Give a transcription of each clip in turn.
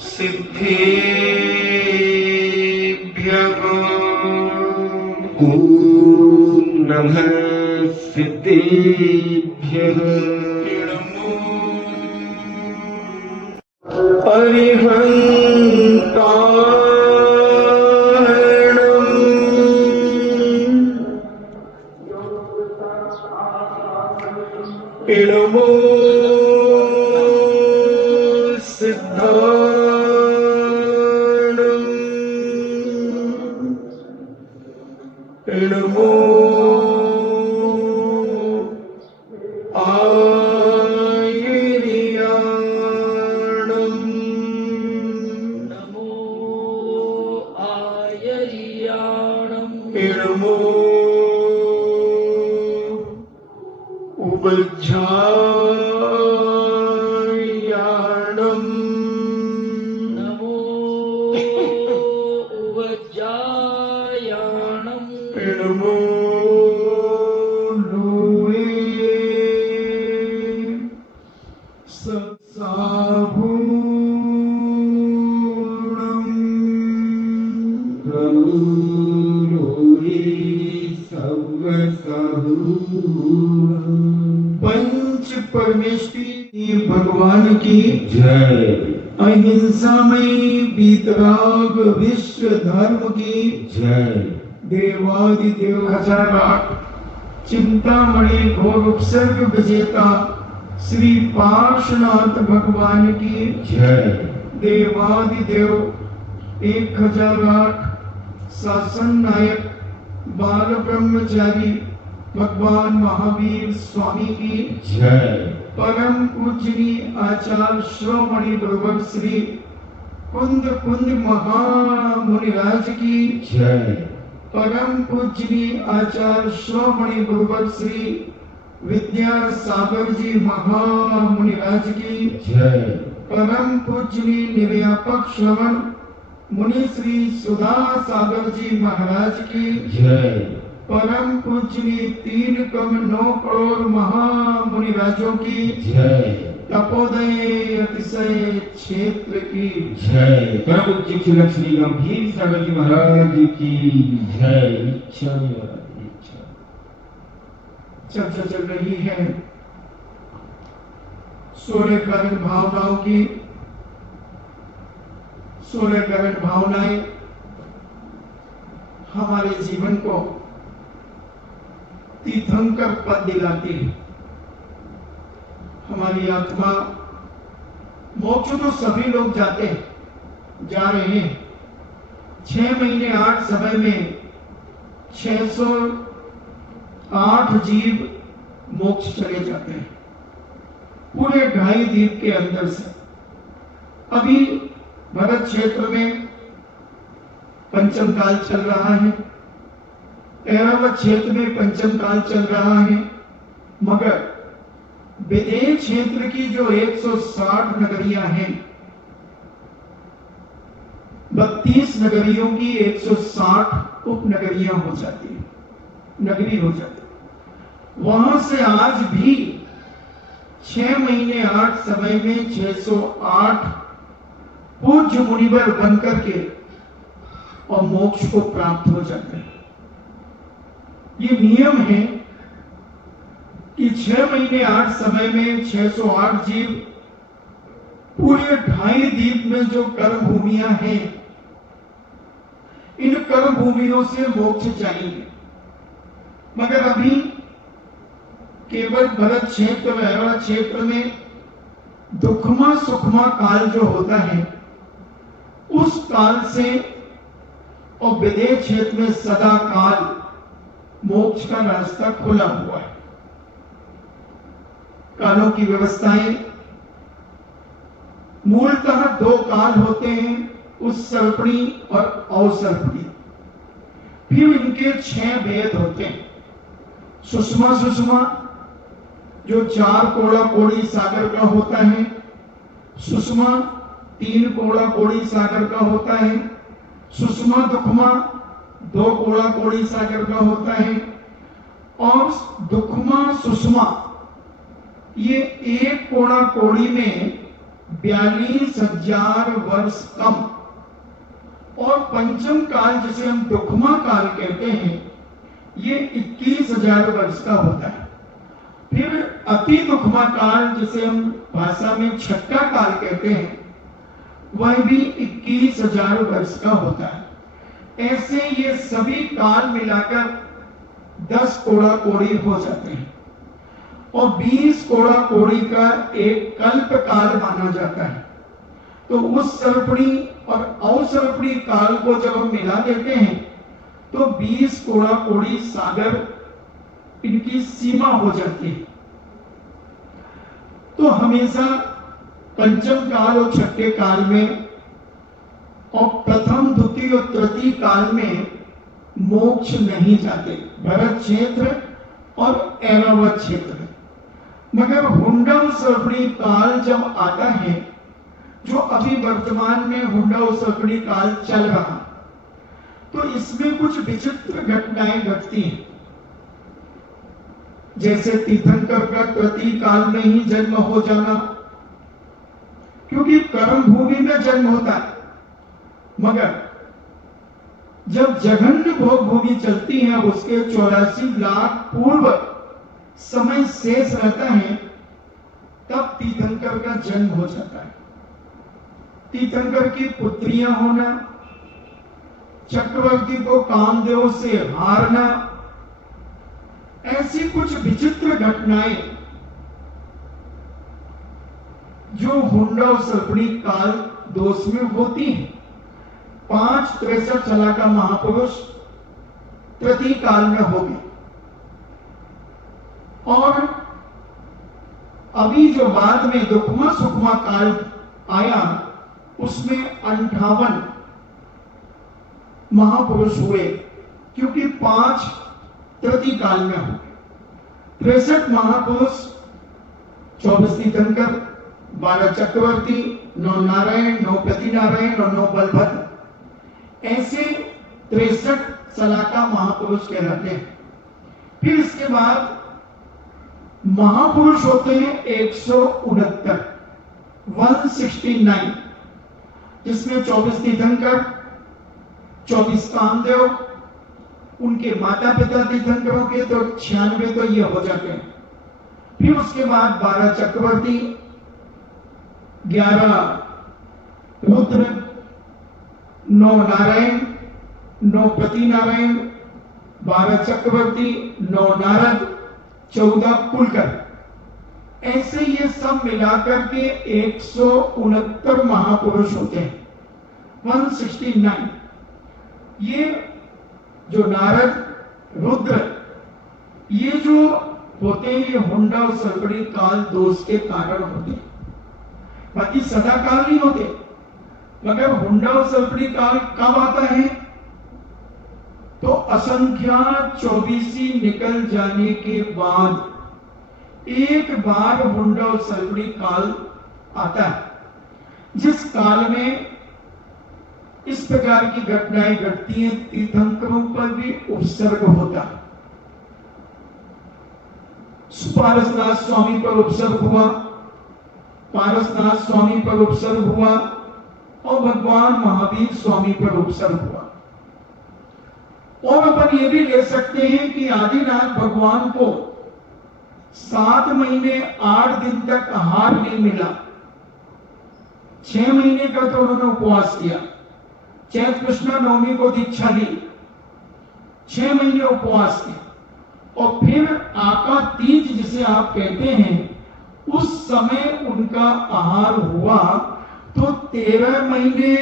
सिद्धेभ्यः ॐ नमः सिद्धेभ्यः इणमो सिद्धाणं इणमो आयर्याणं नमो आयर्याणं इणमो उवज्झायाणं नमो उवज्जायाणं इणमो लूये सत्साभूणं लूये पंच परमेश्वरी भगवान की जय। अहिंसामय वीतराग विश्व धर्म की जय। देवादिदेव खजानाथ चिंतामणि घोर उपसर्ग विजेता श्री पार्श्वनाथ भगवान की जय। देवादिदेव 1008 शासन नायक बाल ब्रह्मचारी भगवान महावीर स्वामी की जय। परम पूजनी आचार्य श्रोमणि गुरुवर श्री कुंद कुंद महामुनिराज की जय। परम पूजनी आचार्य श्रोमणि गुरुवर श्री विद्यासागर जी महामुनिराज की जय। परम पूजनी निर्व्यापक श्रवण मुनि श्री सुधा सागर जी महाराज की जय। परम पूजनी 3,9 करोड़ महामुनिराजों की जय। तपोदय अतिशय क्षेत्र की जय। परम पूज्य श्री लक्ष्मी गंभीर सागर जी महाराज की जय। इच्छा इच्छा चर्चा चल रही है 16 कारण भावनाओं की। 16 कारण भावनाएं हमारे जीवन को तीर्थंकर पद दिलाती है। हमारी आत्मा मोक्ष तो सभी लोग जाते हैं, जा रहे हैं। 6 महीने 8 समय में 608 जीव मोक्ष चले जाते हैं पूरे 2.5 द्वीप के अंदर से। अभी भरत क्षेत्र में पंचम काल चल रहा है, ऐरावत क्षेत्र में पंचम काल चल रहा है, मगर विदेश क्षेत्र की जो 160 नगरियां हैं, 32 नगरियों की 160 उपनगरियां हो जाती है, नगरी हो जाती है। वहां से आज भी 6 महीने 8 समय में 608 पूज्य मुनिवर बनकर के और मोक्ष को प्राप्त हो जाते हैं। ये नियम है कि 6 महीने 8 समय में 608 जीव पूरे 2.5 द्वीप में जो कर्म भूमियां हैं, इन कर्म भूमियों से मोक्ष चाहिए। मगर अभी केवल भरत क्षेत्र व ऐरावत क्षेत्र में दुखमा सुखमा काल जो होता है, उस काल से और विदेश क्षेत्र में सदा काल मोक्ष का रास्ता खुला हुआ है। कालों की व्यवस्थाएं मूलतः 2 काल होते हैं, उत्सर्पणी और अवसर्पणी। फिर इनके 6 भेद होते हैं। सुषमा सुषमा जो 4 कोड़ा कोड़ी सागर का होता है, सुषमा 3 कोड़ा कोड़ी सागर का होता है, सुषमा दुखमा 2 कोड़ा कोड़ी सागर का होता है, और दुखमा सुषमा ये 1 कोड़ा कोड़ी में 42,000 वर्ष कम, और पंचम काल जिसे हम दुखमा काल कहते हैं ये 21,000 वर्ष का होता है। फिर अति दुखमा काल जिसे हम भाषा में छठा काल कहते हैं वह भी 21,000 वर्ष का होता है। ऐसे ये सभी काल मिलाकर 10 कोड़ा कोड़ी हो जाते हैं, और 20 कोड़ा कोड़ी का एक कल्प काल माना जाता है। तो उस सर्पणी और अवसर्पणी काल को जब हम मिला देते हैं तो 20 कोड़ा कोड़ी सागर इनकी सीमा हो जाती है। तो हमेशा पंचम काल और छठे काल में और प्रथम द्वितीय और तृतीय काल में मोक्ष नहीं जाते, भरत क्षेत्र और ऐरावत क्षेत्र। मगर हुंडा सर्पणी काल जब आता है, जो अभी वर्तमान में हुंडा सर्पणी काल चल रहा, तो इसमें कुछ विचित्र घटनाएं घटती हैं। जैसे तीर्थंकर का तृतीय काल में ही जन्म हो जाना, क्योंकि कर्म भूमि में जन्म होता है। मगर जब जघन्य भोग भूमि चलती है, उसके 84 लाख पूर्व समय शेष रहता है, तब तीर्थंकर का जन्म हो जाता है। तीर्थंकर की पुत्रियां होना, चक्रवर्ती को कामदेव से हारना, ऐसी कुछ विचित्र घटनाएं जो हुंडा और सर्पणी काल दोष में होती हैं। 563 साल का महापुरुष तृतीय काल में हो गए, और अभी जो बाद में दुखमा सुखमा काल आया उसमें 58 महापुरुष हुए, क्योंकि 5 तृतीय काल में हो। 63 महापुरुष, 24 तीर्थंकर, 12 चक्रवर्ती, 9 नारायण, 9 प्रतिनारायण और 9 बलभद्र, ऐसे 63 सलाका महापुरुष कहलाते हैं। फिर इसके बाद महापुरुष होते हैं 169, 169, जिसमें 24 तीर्थंकर, 24 कामदेव, उनके माता पिता तीर्थंकरों के तो 96 तो ये हो जाते हैं। फिर उसके बाद 12 चक्रवर्ती, 11 रुद्र, 9 नारायण, 9 प्रतिनारायण, 12 चक्रवर्ती, 9 नारद, 14 कुलकर, ऐसे ये सब मिलाकर के 169 महापुरुष होते हैं, 169। ये जो नारद, रुद्र, ये जो होते हैं, ये हुंडा और सर्पणी काल दोष के कारण होते हैं, बाकी सदा काल नहीं होते। मगर हुंडा और सर्पणी काल कब आता है? तो असंख्या 24 निकल जाने के बाद एक बार हुंडा और सर्पणी काल आता है, जिस काल में इस प्रकार की घटनाएं घटती हैं। तीर्थंकरों पर भी उपसर्ग होता है। पारसनाथ स्वामी पर उपसर्ग हुआ, पारसनाथ स्वामी पर उपसर्ग हुआ, और भगवान महावीर स्वामी पर उपसर्ग हुआ। और अपन ये भी ले सकते हैं कि आदिनाथ भगवान को 7 महीने 8 दिन तक आहार नहीं मिला, 6 महीने का तो उन्होंने उपवास किया, चैत कृष्ण नवमी को दीक्षा ली, 6 महीने उपवास किया, और फिर आका तीज जिसे आप कहते हैं, उस समय उनका आहार हुआ तो 13 महीने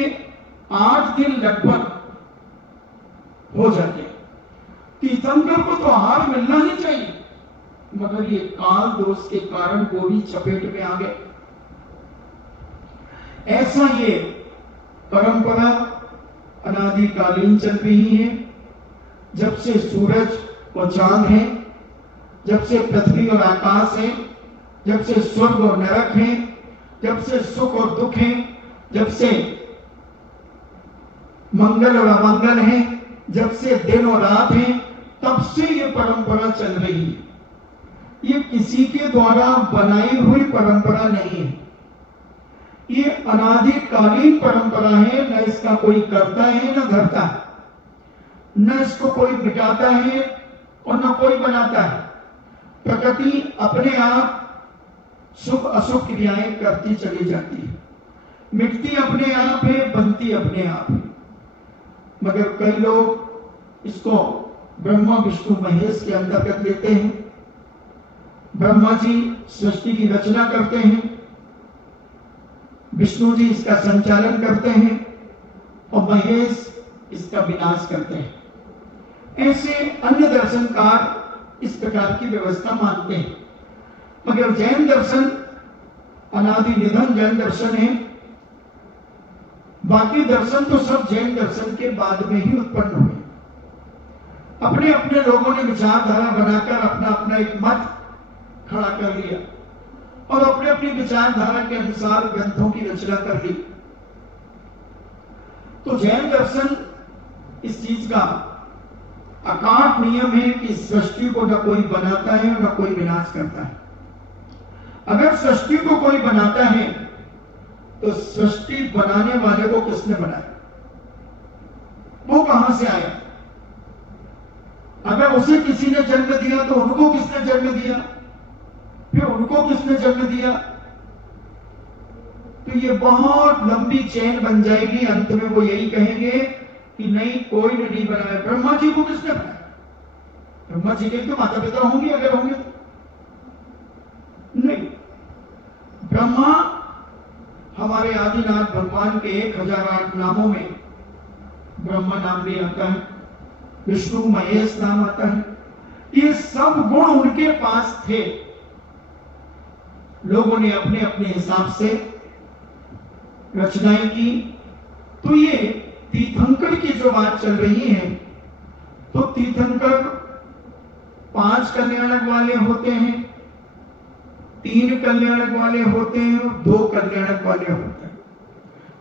8 दिन लगभग हो जाते। तीर्थंकर को तो आहार मिलना ही चाहिए, मगर ये काल दोष के कारण वो भी चपेट में आ गए। ऐसा ये परंपरा अनादिकालीन चल रही है। जब से सूरज और चांद है, जब से पृथ्वी और आकाश है, जब से स्वर्ग और नरक है, जब से सुख और दुख है, जब से मंगल और अमंगल है, जब से दिन और रात है, तब से ये परंपरा चल रही है। ये किसी के द्वारा बनाई हुई परंपरा नहीं है। ये अनादिकालीन परंपरा है, न इसका कोई करता है न धरता है, न इसको कोई मिटाता है और न कोई बनाता है। प्रकृति अपने आप शुभ अशुभ क्रियाएं करती चली जाती है, मिटती अपने आप है, बनती अपने आप है। मगर कई लोग इसको ब्रह्मा विष्णु महेश के अंतर्गत लेते हैं। ब्रह्मा जी सृष्टि की रचना करते हैं, विष्णु जी इसका संचालन करते हैं और महेश इसका विनाश करते हैं। ऐसे अन्य दर्शनकार इस प्रकार की व्यवस्था मानते हैं। मगर जैन दर्शन अनादि निधन जैन दर्शन है। बाकी दर्शन तो सब जैन दर्शन के बाद में ही उत्पन्न हुए। अपने अपने लोगों ने विचारधारा बनाकर अपना अपना एक मत खड़ा कर लिया और अपने अपनी विचारधारा के अनुसार ग्रंथों की रचना कर ली। तो जैन दर्शन इस चीज का अकाट नियम है कि सृष्टि को न कोई बनाता है और न कोई विनाश करता है। अगर सृष्टि को कोई बनाता है तो सृष्टि बनाने वाले को किसने बनाया, वो कहां से आया? अगर उसे किसी ने जन्म दिया तो उनको किसने जन्म दिया, फिर उनको किसने जन्म दिया? तो ये बहुत लंबी चेन बन जाएगी। अंत में वो यही कहेंगे कि नहीं, कोई ने नहीं बनाया। ब्रह्मा जी को किसने बनाया? ब्रह्मा जी के तो माता पिता होंगे, अगर होंगे तो नहीं। ब्रह्मा हमारे आदिनाथ भगवान के 1008 नामों में ब्रह्मा नाम भी आता है, विष्णु महेश नाम आता है। ये सब गुण उनके पास थे। लोगों ने अपने अपने हिसाब से रचनाएं की। तो ये तीर्थंकर की जो बात चल रही है, तो तीर्थंकर 5 कल्याणक वाले होते हैं, 3 कल्याणक वाले होते हैं और 2 कल्याणक वाले होते हैं।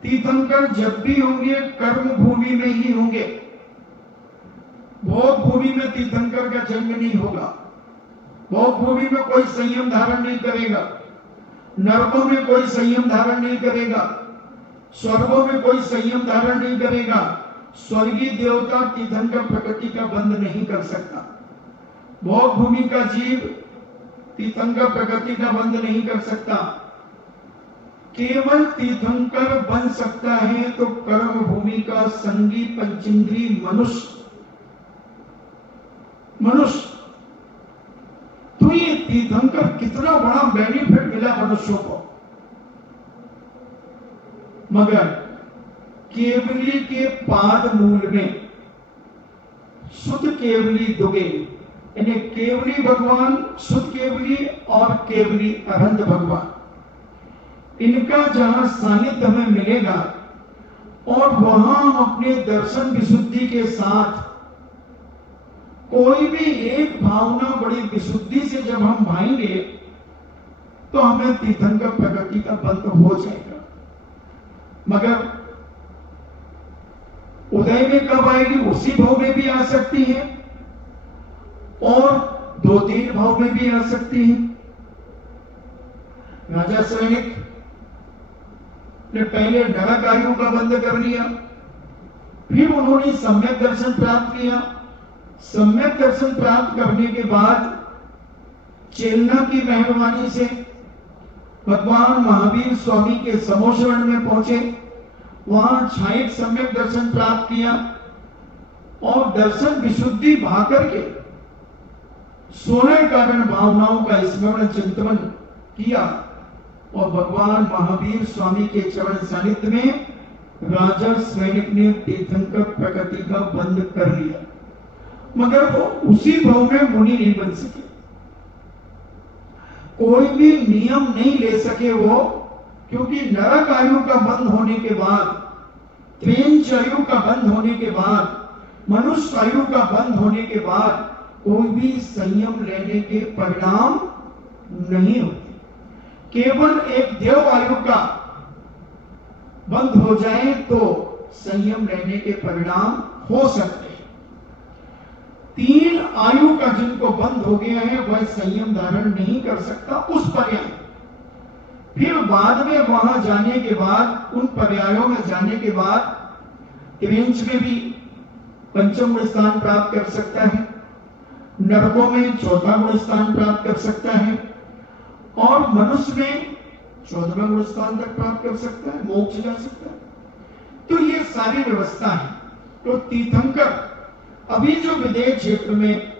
तीर्थंकर जब भी होंगे कर्म भूमि में ही होंगे। भोग भूमि में तीर्थंकर का जन्म नहीं होगा। भोग भूमि में कोई संयम धारण नहीं करेगा, नरकों में कोई संयम धारण नहीं करेगा, स्वर्गों में कोई संयम धारण नहीं करेगा। स्वर्गीय देवता तीर्थंकर प्रकृति का बंध नहीं कर सकता। भोग भूमि का जीव तीर्थंकर प्रकृति का बंध नहीं कर सकता। केवल तीर्थंकर बन सकता है तो कर्म भूमि का संगी पंचेंद्री मनुष्य। तो ये तीर्थंकर कितना बड़ा बेनिफिट मिला मनुष्यों को। मगर केवली के पाद मूल में शुद्ध केवली दुगे, यानी केवली भगवान, शुद्ध केवली और केवली अनंत भगवान, इनका जहां सानिध्य हमें मिलेगा और वहां हम अपने दर्शन विशुद्धि के साथ कोई भी एक भावना बड़ी विशुद्धि से जब हम भाएंगे तो हमें तीर्थंकर प्रकृति का बंध हो जाएगा। मगर उदय में कब आएगी? उसी भाव में भी आ सकती है और 2-3 भाव में भी आ सकती है। राजा सैनिक ने पहले नरक आयु का बंध कर लिया, फिर उन्होंने सम्यक दर्शन प्राप्त किया। सम्यक दर्शन प्राप्त करने के बाद चेलना की मेहरबानी से भगवान महावीर स्वामी के समोशरण में पहुंचे, वहां छायिक सम्यक दर्शन प्राप्त किया और दर्शन विशुद्धि भा करके 16 कारण भावनाओं का स्मरण चिंतन किया और भगवान महावीर स्वामी के चरण सानिध्य में राजा सैनिक ने तीर्थंकर प्रकृति का बंध कर लिया। मगर वो उसी भाव में मुनि नहीं बन सके, कोई भी नियम नहीं ले सके वो, क्योंकि नरक आयु का बंध होने के बाद, त्रेंच आयु का बंध होने के बाद, मनुष्य आयु का बंध होने के बाद कोई भी संयम लेने के परिणाम नहीं होते। केवल एक देव आयु का बंध हो जाए तो संयम लेने के परिणाम हो सकते हैं। 3 आयु का जिनको बंध हो गया है वह संयम धारण नहीं कर सकता उस पर्याय। फिर बाद में वहां जाने के बाद, उन पर्यायों में जाने के बाद त्रिंच में भी पंचम गुण स्थान प्राप्त कर सकता है, नरकों में चौथा गुण स्थान प्राप्त कर सकता है, और मनुष्य में 14वें गुण स्थान तक प्राप्त कर सकता है, मोक्ष जा सकता है। तो ये सारी व्यवस्था है। तो तीर्थंकर अभी जो विदेह क्षेत्र में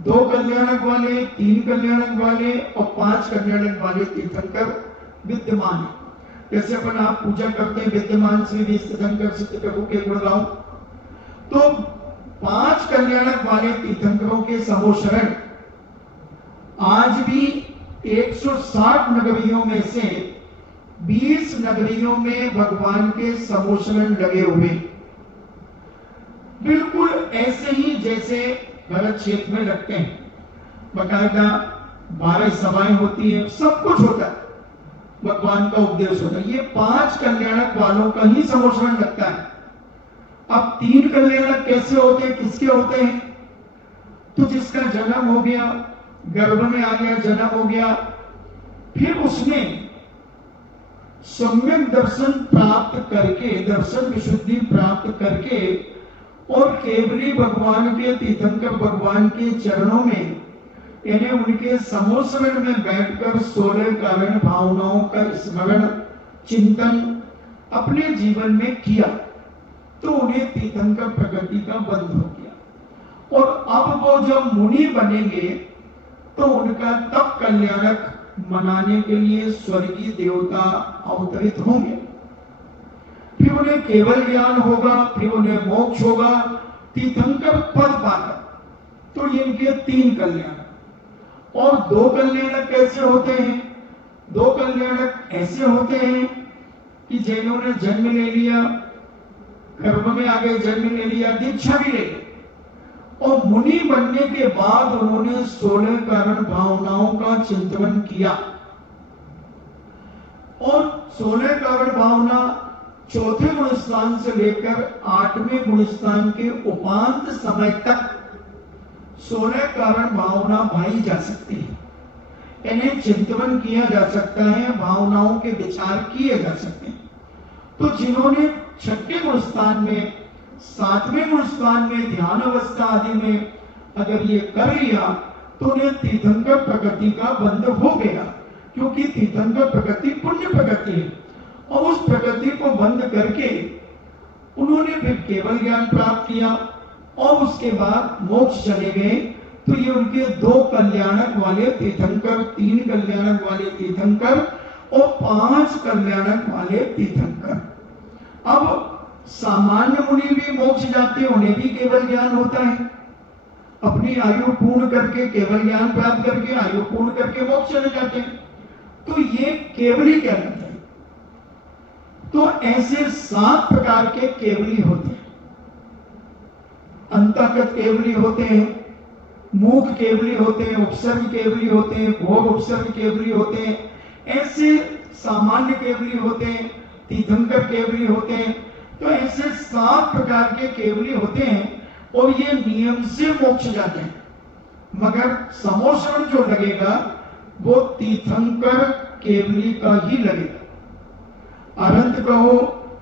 2 कल्याणक वाले, 3 कल्याणक वाले और 5 कल्याणक वाले तीर्थंकर विद्यमान है। जैसे अपन आप पूजा करते हैं विद्यमान श्री तीर्थंकर सिद्ध प्रभु के गुण गाओ, तो 5 कल्याणक वाले तीर्थंकरों के समोशरण आज भी 160 नगरियों में से 20 नगरियों में भगवान के समोशरण लगे हुए, बिल्कुल ऐसे ही जैसे भरत क्षेत्र में लगते हैं। बकायदा 12 सभाएं होती है, सब कुछ होता है, भगवान का उपदेश होता है। ये 5 कल्याणक वालों का ही समोशरण लगता है। अब 3 कल्याणक कैसे होते हैं, किसके होते हैं? तो जिसका जन्म हो गया, गर्भ में आ गया, जन्म हो गया, फिर उसने सम्यक दर्शन प्राप्त करके, दर्शन विशुद्धि प्राप्त करके, और केवली भगवान के तीर्थंकर भगवान के चरणों में, यानी उनके समोसरण में बैठकर 16 कारण भावनाओं का स्मरण चिंतन अपने जीवन में किया, तो उन्हें तीर्थंकर प्रगति का बंध हो गया। और अब वो जब मुनि बनेंगे तो उनका तप कल्याणक मनाने के लिए स्वर्गीय देवता अवतरित होंगे, फिर उन्हें केवल ज्ञान होगा, फिर उन्हें मोक्ष होगा, तीर्थंकर पद पाकर। तो ये इनके 3 कल्याणक। और 2 कल्याणक कैसे होते हैं? 2 कल्याणक ऐसे होते हैं कि जिन्होंने जन्म ले लिया, गर्भ में आ गए, जन्म ले लिया, दीक्षा भी ले ली, और मुनि बनने के बाद उन्होंने 16 कारण भावनाओं का चिंतन किया, और 16 कारण भावना 4थे गुण स्थान से लेकर 8वें गुण स्थान के उपांत समय तक 16 कारण भावना भाई जा सकती है, इन्हें चिंतन किया जा सकता है, भावनाओं के विचार किए जा सकते हैं। तो जिन्होंने 6ठे गुण स्थान में, 7वें गुण स्थान में, ध्यान अवस्था आदि में अगर ये कर लिया, तो उन्हें तीर्थंकर प्रगति का बंध हो गया, क्योंकि तीर्थंकर प्रगति पुण्य प्रगति है। और उस प्रगति को बंद करके उन्होंने फिर केवल ज्ञान प्राप्त किया, और उसके बाद मोक्ष चले गए। तो ये उनके 2 कल्याणक वाले तीर्थंकर, 3 कल्याणक वाले तीर्थंकर और 5 कल्याणक वाले तीर्थंकर। अब सामान्य मुनि भी मोक्ष जाते हैं, उन्हें भी केवल ज्ञान होता है, अपनी आयु पूर्ण करके, केवल ज्ञान प्राप्त करके आयु पूर्ण करके मोक्ष चले जाते हैं। तो ये केवली कहलाते हैं। तो ऐसे 7 प्रकार के केवली होते हैं। अंतःगत केवली होते हैं, मूक केवली होते हैं, उपसर्ग केवली होते हैं, भोग उपसर्ग केवली होते हैं, ऐसे सामान्य केवली होते हैं, तीर्थंकर केवली होते हैं। तो ऐसे 7 प्रकार के केवली होते हैं, और ये नियम से मोक्ष जाते हैं। मगर समोशरण जो लगेगा वो तीर्थंकर केवली का ही लगेगा। अनंत कहो,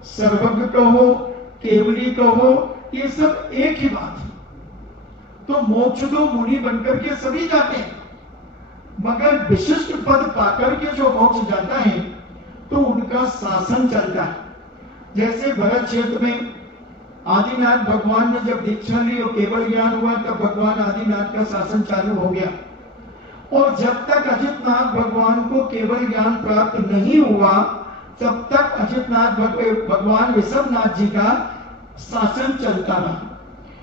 सर्वज्ञ कहो, केवली कहो, ये सब एक ही बात है। तो मोक्ष तो मुनि बनकर के सभी जाते हैं, मगर विशिष्ट पद पाकर के जो मोक्ष जाता है तो उनका शासन चलता है। जैसे भरत क्षेत्र में आदिनाथ भगवान ने जब दीक्षा ली और केवल ज्ञान हुआ, तब भगवान आदिनाथ का शासन चालू हो गया। और जब तक अजितनाथ भगवान को केवल ज्ञान प्राप्त नहीं हुआ, तब तक अजितनाथ भगवान ऋषभनाथ जी का शासन चलता रहा।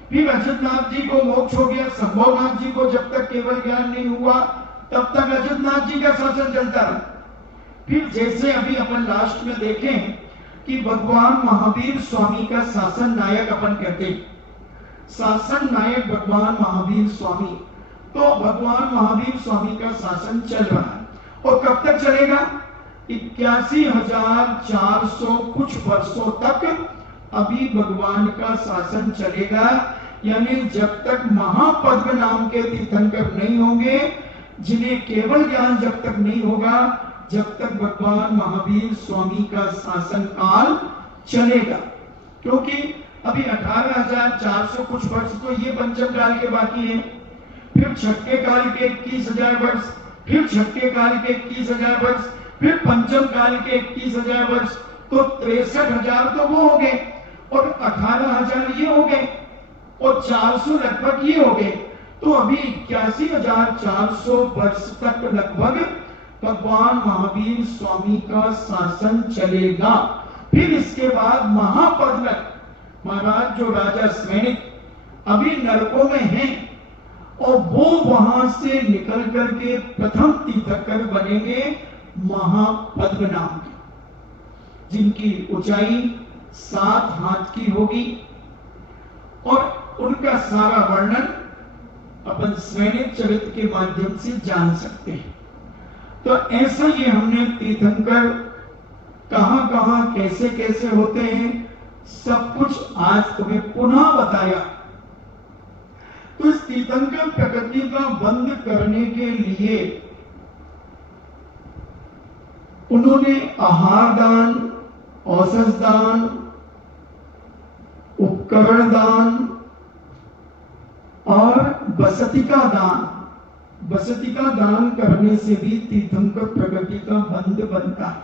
फिर अजितनाथ जी को मोक्ष हो गया, संभवनाथ जी को जब तक केवल ज्ञान नहीं हुआ, तब तक अजितनाथ जी का शासन चलता रहा। फिर जैसे अभी अपन लास्ट में देखें कि भगवान महावीर स्वामी का शासन नायक अपन कहते हैं, शासन नायक भगवान महावीर स्वामी। तो भगवान महावीर स्वामी का शासन चल रहा है, और कब तक चलेगा? 81,400 कुछ वर्षों तक अभी भगवान का शासन चलेगा। यानी जब तक महापद्म नाम के तीर्थंकर नहीं होंगे, जिन्हें केवल ज्ञान जब तक नहीं होगा, जब तक भगवान महावीर स्वामी का शासन काल चलेगा, क्योंकि अभी 18,400 कुछ वर्ष तो ये पंचम काल के बाकी हैं, फिर छठे काल के 21,000 वर्ष, फिर छठे काल के 21,000 वर्ष, फिर पंचम काल के 21,000 वर्ष, तो 63,000 तो वो हो गए और 18,000 ये हो गए और 400 लगभग ये हो गए। तो अभी 81,400 वर्ष तक लगभग भगवान महावीर स्वामी का शासन चलेगा। फिर इसके बाद महापद्मक महाराज जो राजा स्वेनिक अभी नरकों में हैं और वो वहां से निकल करके प्रथम तीर्थंकर बनेंगे महापद्मनाभ, जिनकी ऊंचाई 7 हाथ की होगी और उनका सारा वर्णन अपन स्वेनिक चरित्र के माध्यम से जान सकते हैं। तो ऐसा ये हमने तीर्थंकर कहां कहां कैसे कैसे होते हैं सब कुछ आज तुम्हें पुनः बताया। तो इस तीर्थंकर प्रकृति का बंद करने के लिए उन्होंने आहार दान, औषध दान, उपकरण दान और बसतिका दान, बसतिका दान करने से भी तीर्थंकर प्रकृति का बंध बनता है।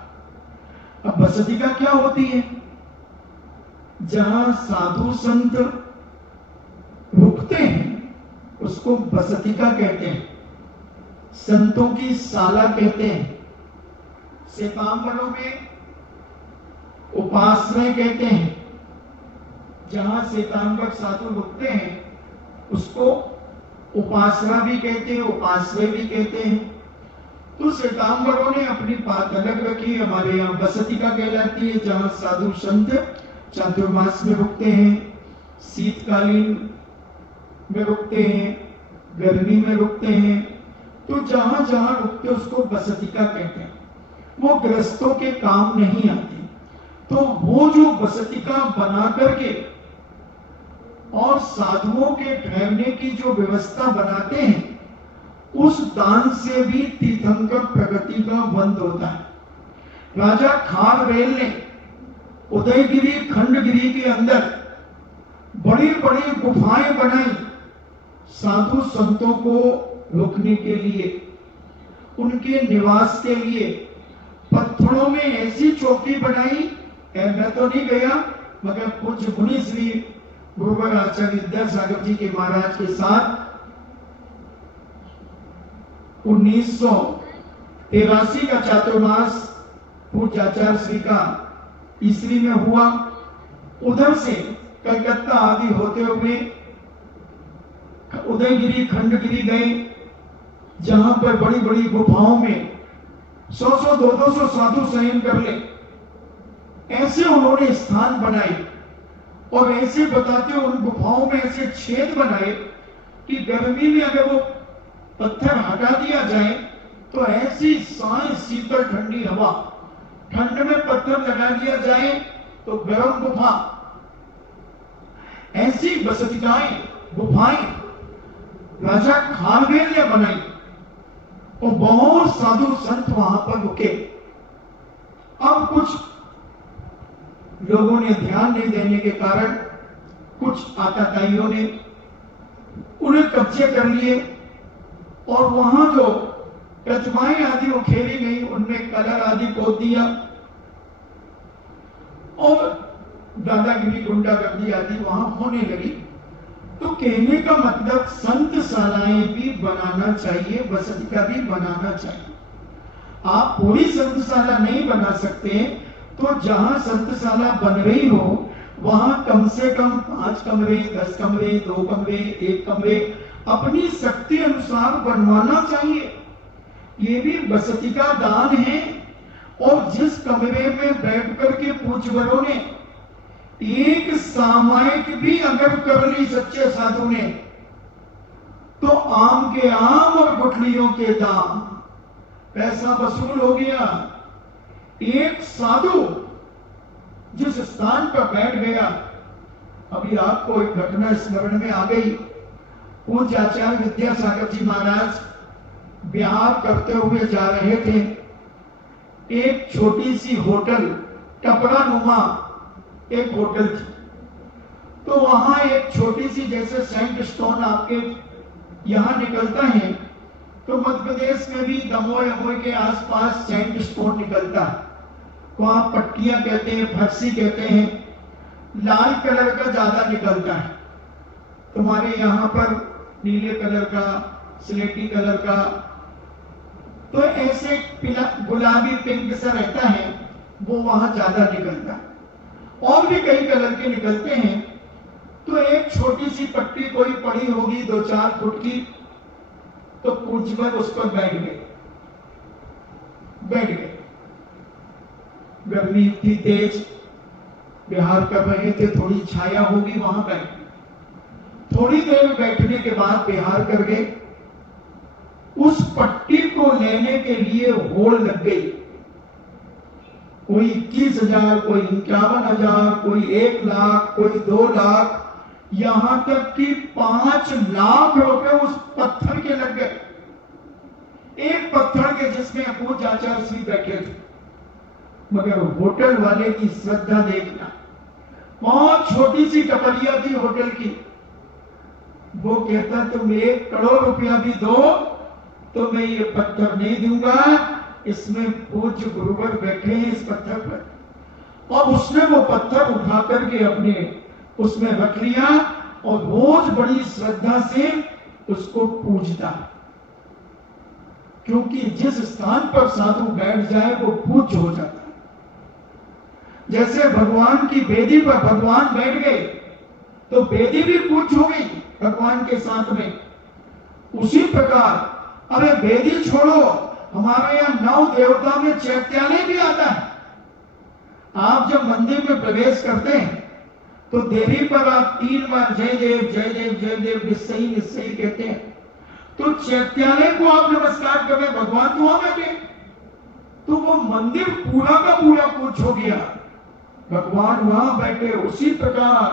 अब बसतिका क्या होती है? जहां साधु संत रुकते हैं उसको बसतिका कहते हैं, संतों की शाला कहते हैं, श्वेतांबरों में उपाश्रय कहते हैं। जहां श्वेतांबर साधु रुकते हैं उसको उपासना भी कहते हैं, उपाश्रय भी कहते हैं। तो श्वेतांबरों ने अपनी बात अलग रखी, हमारे यहाँ बसतिका कहलाती है, जहां साधु संत चातुर्मास में रुकते हैं, शीतकालीन में रुकते हैं, गर्मी में रुकते हैं। तो जहां जहां रुकते उसको बसतिका कहते हैं। वो गृहस्थों के काम नहीं आती। तो वो जो बसतिका बना करके और साधुओं के ठहरने की जो व्यवस्था बनाते हैं उस दान से भी तीर्थंकर प्रगति का बंद होता है। राजा खारवेल ने उदयगिरी खंडगिरी के अंदर बड़ी बड़ी गुफाएं बनाई साधु संतों को रोकने के लिए, उनके निवास के लिए। पत्थरों में ऐसी चौकी बनाई, मैं तो नहीं गया मगर पूज्य मुनि श्री गुरुवर आचार्य विद्यासागर जी के महाराज के साथ 1983 का चातुर्मास पूज्य आचार्य श्री का ईसवी में हुआ। उधर से कलकत्ता आदि होते हुए उदयगिरी खंडगिरी गए, जहां पर बड़ी बड़ी गुफाओं में 100-100 200 साधु शयन कर ले। ऐसे उन्होंने स्थान बनाए और ऐसे बताते उन गुफाओं में ऐसे छेद बनाए कि गर्मी में अगर वो पत्थर हटा दिया जाए तो ऐसी साय शीतल ठंडी हवा, ठंड में पत्थर लगा दिया जाए तो गर्म गुफा। ऐसी बसतिकाएं गुफाएं राजा खारवेल ने बनाई और बहुत साधु संत वहां पर रुके। अब कुछ लोगों ने ध्यान नहीं देने के कारण कुछ आताताइयों ने उन्हें कब्जे कर लिए और वहां जो प्रतिमाएं आदि उखेरी गई उनमें कलर आदि पोत दिया और दादागिरी गुंडागर्दी आदि वहां होने लगी। तो कहने का मतलब संतशालाएं भी बनाना चाहिए, बसतिका भी बनाना चाहिए। आप पूरी संतशाला नहीं बना सकते तो जहां संतशाला बन रही हो वहां कम से कम 5 कमरे, 10 कमरे, 2 कमरे, 1 कमरे अपनी शक्ति अनुसार बनवाना चाहिए। ये भी बसतिका दान है। और जिस कमरे में बैठ करके पूज्यवरों ने एक सामायिक भी अगर कर ली सच्चे साधु ने तो आम के आम और गुठलियों के दाम, पैसा वसूल हो गया। एक साधु जिस स्थान पर बैठ गया, अभी आपको एक घटना स्मरण में आ गई। पूज्य आचार्य विद्यासागर जी महाराज बिहार करते हुए जा रहे थे। एक छोटी सी होटल, टपरा नुमा एक होटल थी। तो वहां एक छोटी सी, जैसे सैंड स्टोन आपके यहां निकलता है, तो मध्य प्रदेश में भी दमोह अमोह के आसपास सैंड स्टोन निकलता है। वहां पट्टियां कहते हैं, फरसी कहते हैं, लाल कलर का ज्यादा निकलता है। तुम्हारे यहां पर नीले कलर का, स्लेटी कलर का, तो ऐसे पीला गुलाबी पिंक सा रहता है, वो वहां ज्यादा निकलता है। और भी कई कलर के निकलते हैं। तो एक छोटी सी पट्टी कोई पड़ी होगी 2-4 फुट की, तो पूंजवर उस पर बैठ गए। गर्मी थी तेज, बिहार कर रहे थे, थोड़ी छाया होगी, वहां बैठ गए। थोड़ी देर बैठने के बाद बिहार कर गए। उस पट्टी को लेने के लिए होड़ लग गई। कोई 21,000, कोई 51,000, कोई 1 लाख, कोई 2 लाख, यहां तक कि 5 लाख रुपए उस पत्थर के लग गए। एक पत्थर के जिसमें अबू चाचा श्री बैठे थे। मगर होटल वाले की श्रद्धा देखना, बहुत छोटी सी टपरिया थी होटल की। वो कहता तुम 1 करोड़ रुपया भी दो तो मैं ये पत्थर नहीं दूंगा, इसमें पूज्य गुरुवर बैठे हैं इस पत्थर पर। और उसने वो पत्थर उठा करके अपने उसमें रख लिया और रोज बड़ी श्रद्धा से उसको पूजता। क्योंकि जिस स्थान पर साधु बैठ जाए वो पूज्य हो जाता है। जैसे भगवान की वेदी पर भगवान बैठ गए तो वेदी भी पूज्य हो गई भगवान के साथ में। उसी प्रकार अरे वेदी छोड़ो, हमारे यहाँ 9 देवता में चैत्यालय भी आता है। आप जब मंदिर में प्रवेश करते हैं तो देवी पर आप 3 बार जय देव जय देव जय देव निस्सई निस्सई कहते हैं। तो चैत्यालय को आप नमस्कार करें, भगवान तो वहां बैठे, तो वो मंदिर पूरा का पूरा पूज्य हो गया, भगवान वहां बैठे। उसी प्रकार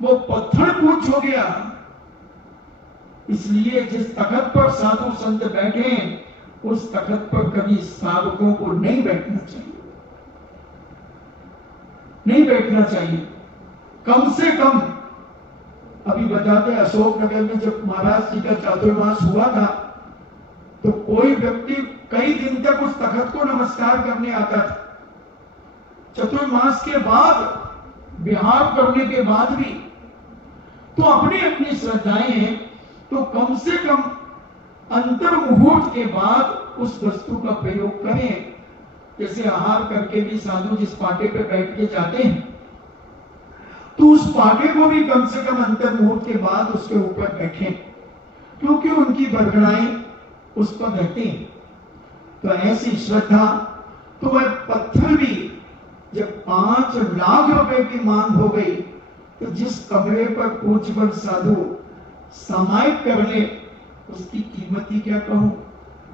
वो पत्थर पूज्य हो गया। इसलिए जिस तखत पर साधु संत बैठे उस तखत पर कभी साधुओं को नहीं बैठना चाहिए, नहीं बैठना चाहिए। कम से कम अभी बताते अशोकनगर में जब महाराज जी का चातुर्मास हुआ था तो कोई व्यक्ति कई दिन तक उस तखत को नमस्कार करने आता था। चतुर्मास के बाद, बिहार करने के बाद भी तो अपनी अपनी श्रद्धाएं हैं, तो कम से कम अंतर मुहूर्त के बाद उस वस्तु का प्रयोग करें। जैसे आहार करके भी साधु जिस पाटे पे बैठ के जाते हैं तो उस पाटे को भी कम से कम अंतर मुहूर्त के बाद उसके ऊपर बैठें, क्योंकि उनकी बरगड़ाएं उस पर रहती हैं। तो ऐसी श्रद्धा, तो वह पत्थर भी जब 5 लाख रुपए की मांग हो गई तो जिस कमरे पर पूज्यवर साधु समाहित कर ले उसकी कीमत ही क्या कहूं।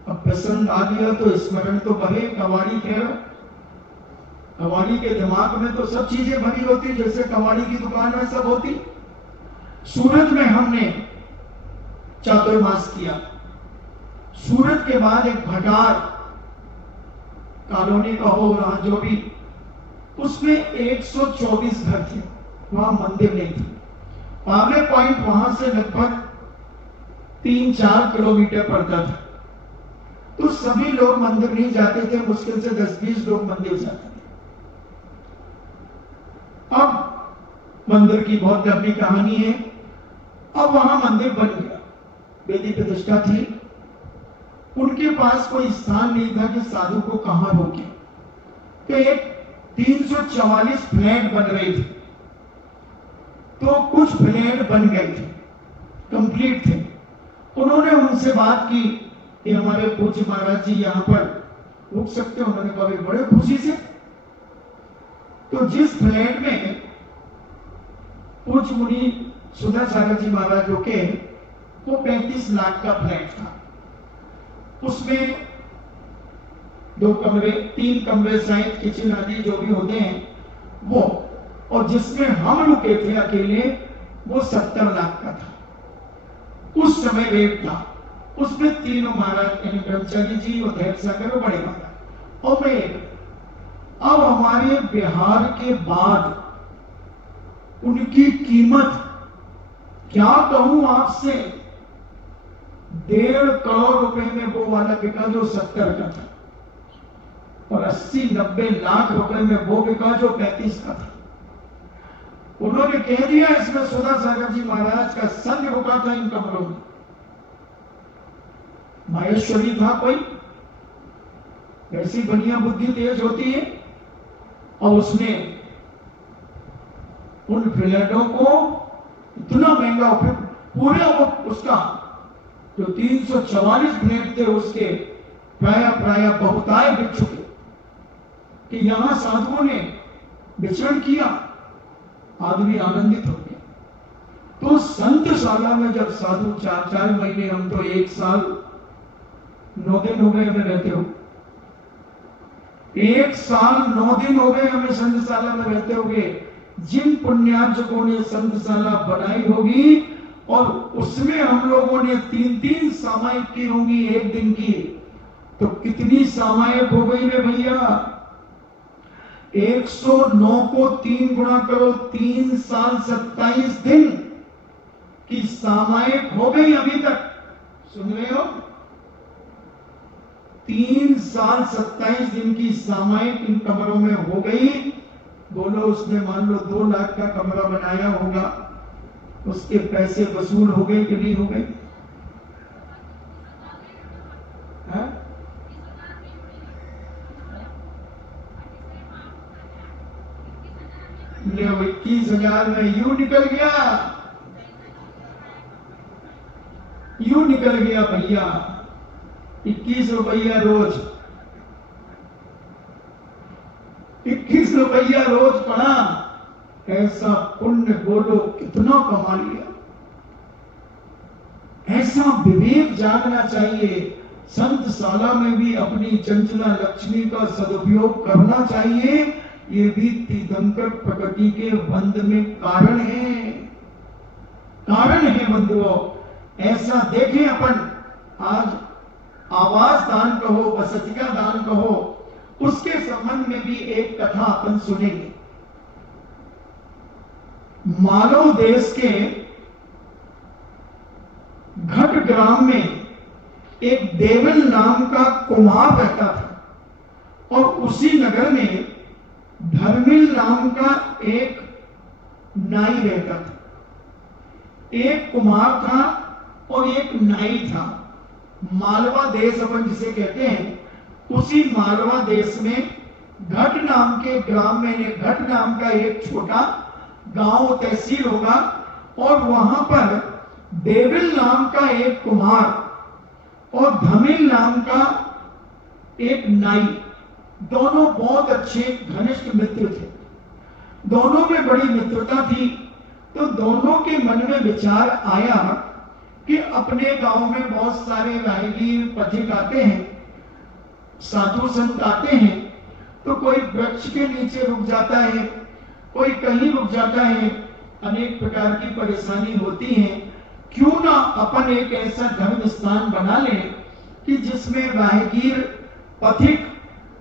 अब प्रसन्न आ गया तो स्मरण तो बढ़े। कवाड़ी कह रहा, कवाड़ी के दिमाग में तो सब चीजें भरी होती, जैसे कवाड़ी की दुकान में सब होती। सूरत में हमने चातुर्मास किया। सूरत के बाद एक भटार कॉलोनी का हो रहा जो भी, उसमें 124 घर थे, वहां मंदिर नहीं थे। पावले पॉइंट वहां से लगभग 3-4 किलोमीटर पड़ता था। तो सभी लोग मंदिर नहीं जाते थे, मुश्किल से 10-20 लोग मंदिर जाते थे। अब मंदिर की बहुत लंबी कहानी है। अब वहां मंदिर बन गया, वेदी प्रतिष्ठा थी। उनके पास कोई स्थान नहीं था कि साधु को कहां रोके। तो एक 344 फ्लैट बन रहे थे, तो कुछ फ्लैट बन गए थे, कंप्लीट थे। उन्होंने उनसे बात की कि हमारे पूज्य महाराज जी यहाँ पर रुक सकते हैं। उन्होंने कहा बड़े खुशी से। तो जिस फ्लैट में पूज्य मुनि सुधाचार्य जी महाराज रुके वो 35 लाख का फ्लैट था। उसमें 2 कमरे, 3 कमरे शायद, किचन आदि जो भी होते हैं वो, और जिसमें हम रुके थे अकेले वो 70 लाख का था। उस समय रेट था। उसमें तीनों महाराज यानी ब्रह्मचारी जी और धैर्य सागर बड़े महाराज और मैं अब हमारे बिहार के बाद उनकी कीमत क्या कहूं आपसे, 1.5 करोड़ रुपए में वो वाला बिका जो 70 का था, और 80-90 लाख रुपए में वो बिका जो 35 का था। उन्होंने कह दिया इसमें सुधा सागर जी महाराज का संग रुका था इन कमरों में। माहेश्वरी था कोई, ऐसी बनिया बुद्धि तेज होती है, और उसने उन फ्लैटों को इतना महंगा, फिर पूरे उसका जो 344 फ्लैट थे उसके प्राय बहुताय बिक चुके, कि यहां साधुओं ने विचरण किया, आदमी आनंदित हो गया। तो संतशाला में जब साधु 4-4 महीने, हम तो 1 साल 9 दिन हो गए हमें रहते हो, 1 साल 9 दिन हो गए हमें संतशाला में रहते हुए। जिन पुण्यार्जकों ने संतशाला बनाई होगी और उसमें हम लोगों ने 3-3 सामायिक की होंगी 1 दिन की, तो कितनी सामायिक हो गई रे भैया? 109 को 3 गुणा करो, 3 साल 27 दिन की सामायिक हो गई अभी तक। सुन रहे हो? 3 साल 27 दिन की सामायिक इन कमरों में हो गई। बोलो उसने मान लो 2 लाख का कमरा बनाया होगा, उसके पैसे वसूल हो गए कि नहीं हो गए? ले 21,000 में यूं निकल गया, यूं निकल गया भैया। 21 रुपया रोज, 21 रुपया रोज पड़ा, ऐसा पुण्य बोलो कितना कमा लिया। ऐसा विवेक जागना चाहिए। संतशाला में भी अपनी चंचला लक्ष्मी का सदुपयोग करना चाहिए। ये भी तीर्थंकर प्रकृति के बंध में कारण है बंधुओं। ऐसा देखें अपन, आज आवास दान कहो, बसतिका दान कहो, उसके संबंध में भी एक कथा अपन सुनेंगे। मालव देश के घट ग्राम में एक देवल नाम का कुम्हार रहता था, और उसी नगर में धर्मिल नाम का एक नाई रहता था। एक कुम्हार था और एक नाई था। मालवा देश अपन जिसे कहते हैं, उसी मालवा देश में घट नाम के ग्राम में, घट नाम का एक छोटा गांव तहसील होगा, और वहां पर देविल नाम का एक कुम्हार और धमिल नाम का एक नाई, दोनों बहुत अच्छे घनिष्ठ मित्र थे। दोनों में बड़ी मित्रता थी। तो दोनों के मन में विचार आया कि अपने गांव में बहुत सारे राहगीर पथिक आते हैं, साधु संत आते हैं, तो कोई वृक्ष के नीचे रुक जाता है, कोई कहीं रुक जाता है, अनेक प्रकार की परेशानी होती है। क्यों ना अपन एक ऐसा धर्म स्थान बना लें कि जिसमें राहगीर पथिक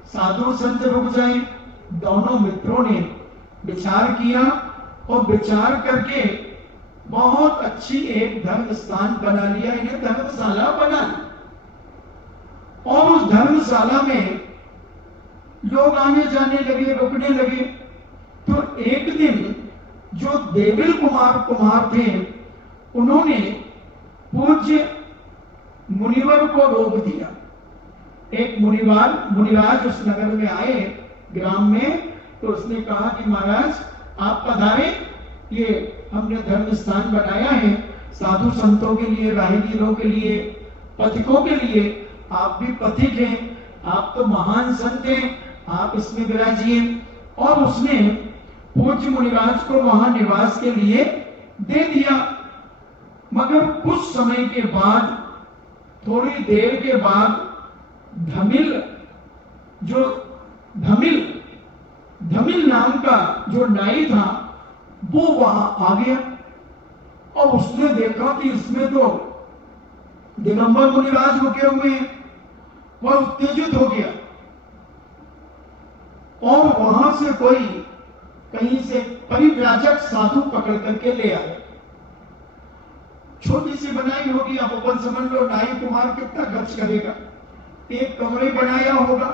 साधु संत रुक जाएं। दोनों मित्रों ने विचार किया और विचार करके बहुत अच्छी एक धर्म स्थान बना लिया, इन्हें धर्मशाला बना ली। और उस धर्मशाला में लोग आने जाने लगे, रुकने लगे। तो एक दिन जो देविल कुमार थे, उन्होंने पूज्य मुनिवर को रोक दिया। एक मुनिराज उस नगर में आए, ग्राम में, तो उसने कहा कि महाराज आप पधारे, ये हमने धर्म स्थान बनाया है साधु संतों के लिए, राहगीरों के लिए, पथिकों के लिए। आप भी पथिक हैं, आप तो महान संत हैं, आप इसमें विराजिए। और उसने पूज्य मुनिराज को वहां निवास के लिए दे दिया। मगर कुछ समय के बाद, थोड़ी देर के बाद, धमिल नाम का जो नाई था वो वहां आ गया, और उसने देखा कि इसमें तो दिगंबर मुनिराज रुके हुए हैं। वह उत्तेजित हो गया और वहां से कोई कहीं से परिव्राजक साधु पकड़ करके ले आए। छोटी सी बनाई होगी, आप अपन समझ लो नाई कुमार कितना खर्च करेगा, एक कमरे बनाया होगा,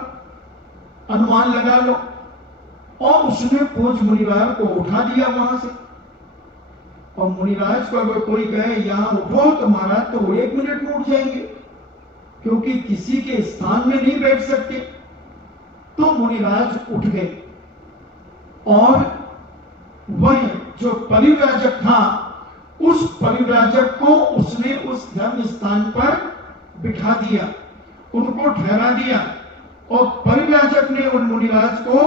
अनुमान लगा लो। और उसने पूज मुनिराज को उठा दिया वहां से। और मुनिराज को अगर कोई कहे यहां उठो तो महाराज तो 1 मिनट में उठ जाएंगे, क्योंकि किसी के स्थान में नहीं बैठ सकते। तो मुनिराज उठ गए और वह जो परिव्राजक था उस परिव्राजक को उसने उस धर्म स्थान पर बिठा दिया, उनको ठहरा दिया और परिव्राजक ने उन मुनिराज को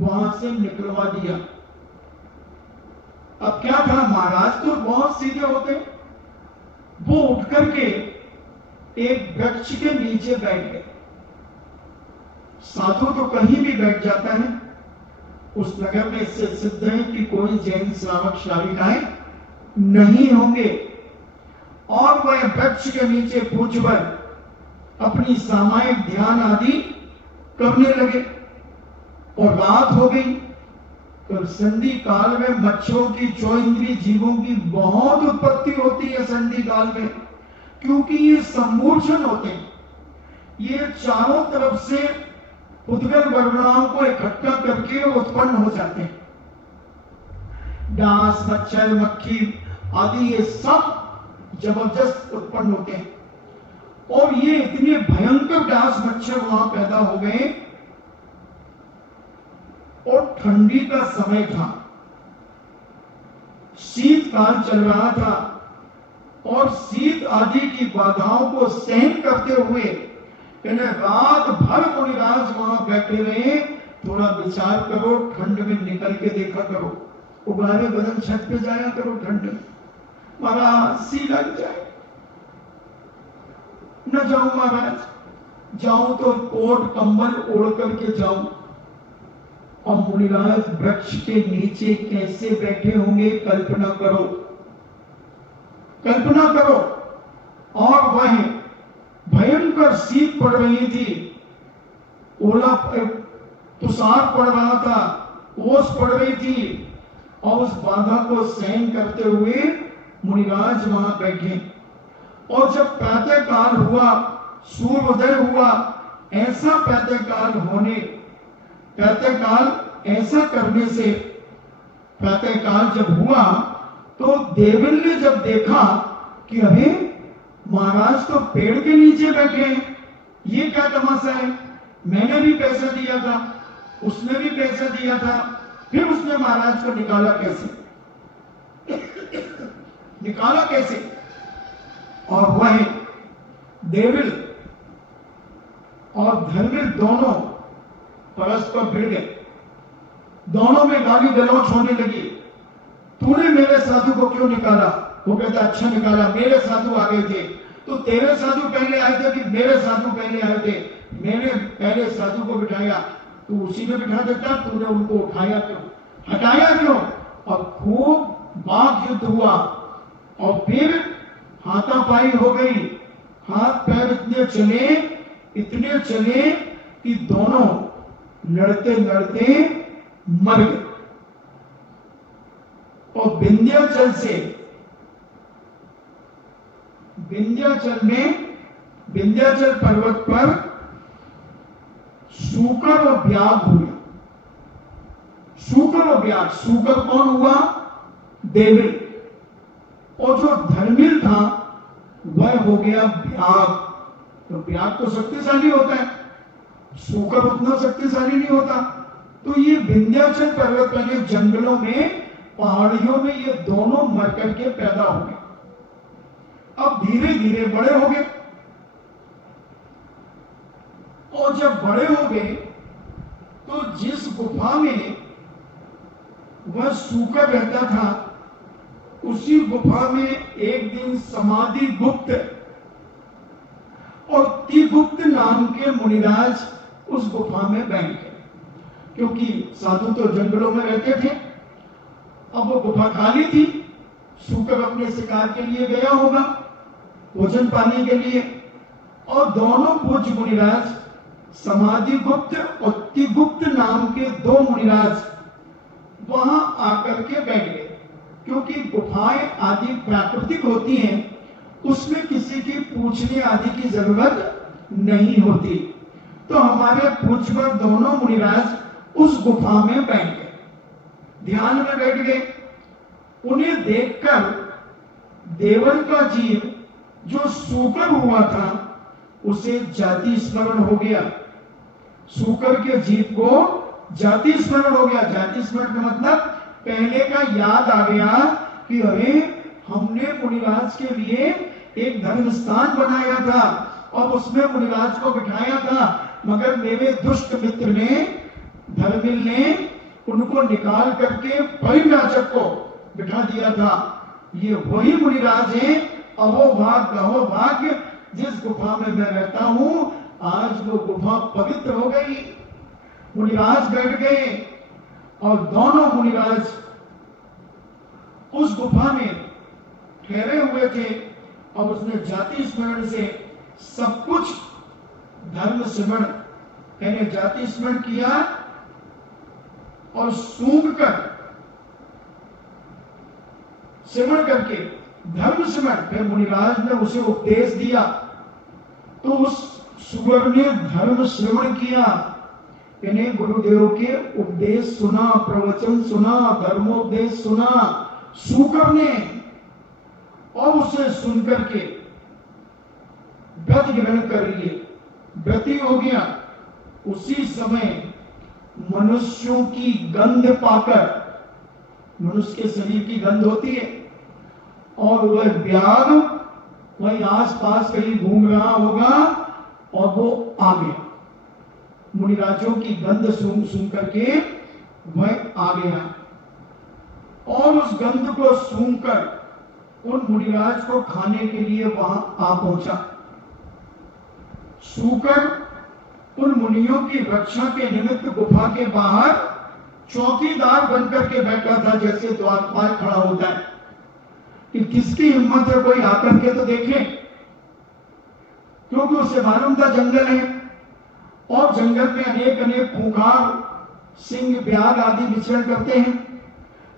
वहां से निकलवा दिया। अब क्या था, महाराज तो बहुत सीधे होते, वो उठ करके एक वृक्ष के नीचे बैठ गए। साधु तो कहीं भी बैठ जाता है, उस नगर में इससे सिद्ध है कि कोई जैन श्रावक श्राविकाएं नहीं होंगे। और वह वृक्ष के नीचे पूजवर अपनी सामायिक ध्यान आदि करने लगे और रात हो गई। तो संधि काल में मच्छरों की, चौइंद्री जीवों की बहुत उत्पत्ति होती है संधि काल में, क्योंकि ये सम्मूर्छन होते हैं। ये चारों तरफ से उद्गल वर्गणाओं को इकट्ठा करके उत्पन्न हो जाते हैं। डांस, मच्छर, मक्खी आदि ये सब जबरदस्त उत्पन्न होते हैं। और ये इतने भयंकर डांस मच्छर वहां पैदा हो गए। और ठंडी का समय था, शीतकाल चल रहा था और शीत आदि की बाधाओं को सहन करते हुए रात भर मुनिराज वहां बैठे रहे। थोड़ा विचार करो, ठंड में निकल के देखा करो, उगारे बदन छत पे जाया करो, ठंड में महाराज सी लग जाए। न जाऊं महाराज, जाऊं तो कोट कंबल ओढ़ करके जाऊं। और मुनिराज वृक्ष के नीचे कैसे बैठे होंगे, कल्पना करो, कल्पना करो। और वह भयंकर शीत पड़ रही थी, ओला तुषार पड़ रहा था, ओस पड़ रही थी। और उस बाधा को सहन करते हुए मुनिराज वहां बैठे। और जब प्रातः काल हुआ, सूर्योदय हुआ, ऐसा प्रातः काल होने, प्रातः काल ऐसा करने से, प्रातः काल जब हुआ तो देवल ने जब देखा कि अरे महाराज तो पेड़ के नीचे बैठे हैं, ये क्या तमाशा है। मैंने भी पैसा दिया था, उसने भी पैसा दिया था, फिर उसने महाराज को निकाला कैसे, निकाला कैसे। और वह देविल और धर्मिल दोनों परस्पर भिड़ गए, दोनों में गाली गलौच होने लगी। तूने मेरे साधु को क्यों निकाला? वो कहता अच्छा निकाला, मेरे साधु आ गए थे। तो तेरे साधु पहले आए थे कि मेरे साधु पहले आए थे? मैंने पहले साधु को बिठाया, तू उसी में बिठा देता, तूने उनको उठाया क्यों, हटाया क्यों? और खूब वाक युद्ध हुआ और फिर हाथापाई हो गई। हाथ पैर इतने चले कि दोनों लड़ते लड़ते मर गए। और विंध्याचल पर्वत पर सूकर और ब्याग हुए। सूकर और ब्याग, सूकर कौन हुआ? देविल। और जो धर्मिल था वह हो गया ब्याग। तो ब्याग तो शक्तिशाली होता है, सूकर उतना शक्तिशाली नहीं होता। तो ये विंध्याचल पर्वत वाले जंगलों में, पहाड़ियों में ये दोनों मर करके पैदा हो गए। अब धीरे धीरे बड़े हो गए। और जब बड़े हो गए तो जिस गुफा में वह सूकर रहता था, उसी गुफा में एक दिन समाधि गुप्त और तिगुप्त नाम के मुनिराज उस गुफा में बैठ गए। क्योंकि साधु तो जंगलों में रहते थे, अब वो गुफा खाली थी। सूकर अपने शिकार के लिए गया होगा, भोजन पाने के लिए। और दोनों पूज्य मुनिराज समाधि गुप्त और तिगुप्त नाम के दो मुनिराज वहां आकर के बैठ गए। क्योंकि गुफाएं आदि प्राकृतिक होती हैं, उसमें किसी की पूछने आदि की जरूरत नहीं होती। तो हमारे पूज्यवर दोनों मुनिराज उस गुफा में बैठ गए, ध्यान में बैठ गए। उन्हें देखकर देवल का जीव जो सूकर हुआ था उसे जाति स्मरण हो गया। सूकर के जीव को जाति स्मरण हो गया। जाति स्मरण का मतलब पहले का याद आ गया कि अरे हमने मुनिराज के लिए एक धर्म स्थान बनाया था और उसमें मुनिराज को बिठाया था, मगर मेरे दुष्ट मित्र ने, धर्मिल ने उनको निकाल करके परिव्राजक को बिठा दिया था। ये वही मुनिराज है। अहो भाग्य, जिस गुफा में मैं रहता हूं आज वो गुफा पवित्र हो गई। मुनिराज बैठ गए और दोनों मुनिराज उस गुफा में ठहरे हुए थे और उसने जाति स्मरण से सब कुछ धर्म स्मरण यानी जाति स्मरण किया और सूंघ कर स्मरण करके धर्म स्मरण, फिर मुनिराज ने उसे उपदेश दिया। तो उस सुअर ने धर्म श्रवण किया, यानी गुरुदेव के उपदेश सुना, प्रवचन सुना, धर्मोपदेश सुना सूकर ने, और उसे सुनकर के व्रत ग्रहण कर लिए, व्रती हो गया। उसी समय मनुष्यों की गंध पाकर, मनुष्य के शरीर की गंध होती है, और वह व्याघ्र वहीं आसपास कहीं घूम रहा होगा और वो आ गया। मुनिराजों की गंध सूंघ करके वह आ गया और उस गंध को सूंघकर उन मुनिराज को खाने के लिए वहां आ पहुंचा। सूकर उन मुनियों की रक्षा के निमित्त गुफा के बाहर चौकीदार बनकर के बैठा था, जैसे द्वारपाल खड़ा होता है कि किसकी हिम्मत है कोई आकर के तो देखे, क्योंकि उसे मालूम था जंगल है और जंगल में अनेक अनेक खूंखार सिंह व्याघ्र आदि विचरण करते हैं,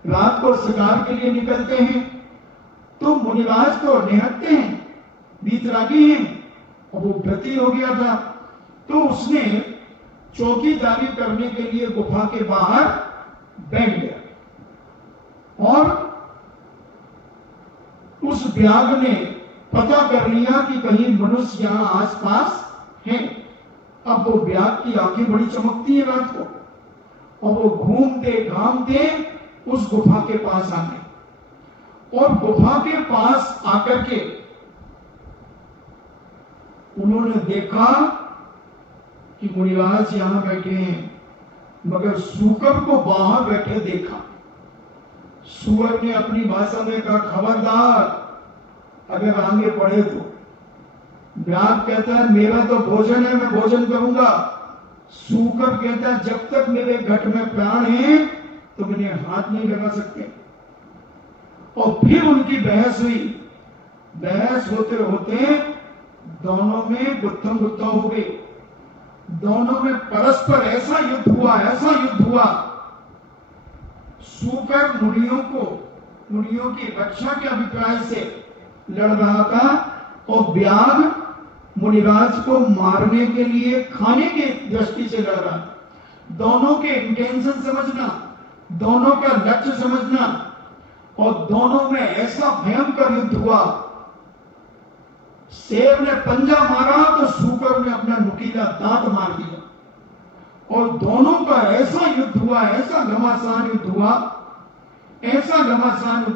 रात को शिकार के लिए निकलते हैं। तो मुनिराज तो निहत्ते हैं, बीतरागी हैं, और वो व्रती हो गया था। तो उसने चौकीदारी करने के लिए गुफा के बाहर बैठ गया और उस व्याघ्र ने पता कर लिया कि कहीं मनुष्य यहां आसपास है। अब वो व्याघ्र की आंखें बड़ी चमकती है रात को, और वो घूमते घामते उस गुफा के पास आ गए और गुफा के पास आकर के उन्होंने देखा कि मुनिराज यहां बैठे हैं, मगर सूकर को बाहर बैठे देखा। सुअर ने अपनी भाषा में कहा, खबरदार अगर आगे पढ़े तो। व्याघ्र कहता है मेरा तो भोजन है, मैं भोजन करूंगा। सूकर कहता है जब तक मेरे घट में प्राण है तो मैंने हाथ नहीं लगा सकते। और फिर उनकी बहस हुई। बहस होते होते दोनों में गुत्थम गुत्था हो गए। दोनों में परस्पर ऐसा युद्ध हुआ। सूकर मुनियों की रक्षा के अभिप्राय से लड़ रहा था और व्याघ्र मुनिराज को मारने के लिए खाने की दृष्टि से लड़ रहा था। दोनों के इंटेंशन समझना, दोनों का लक्ष्य समझना, और दोनों में ऐसा भयंकर युद्ध हुआ। शेर ने पंजा मारा तो सूकर ने अपना नुकीला दांत मार दिया और दोनों का ऐसा युद्ध हुआ, ऐसा घमासान युद्ध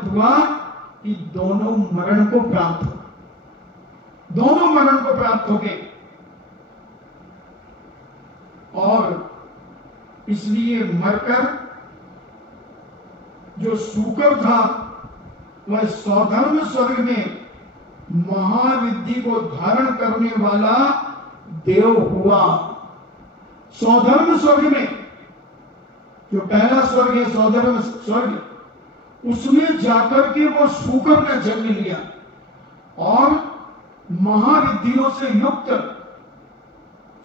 हुआ कि दोनों मरण को प्राप्त हो गए। और इसलिए मरकर जो सूकर था वह सौधर्म स्वर्ग में महाविद्धि को धारण करने वाला देव हुआ। सौधर्म स्वर्ग में जो पहला स्वर्ग है, सौधर्म स्वर्ग, उसमें जाकर के वो सूकर ने जन्म लिया और महाविद्धियों से युक्त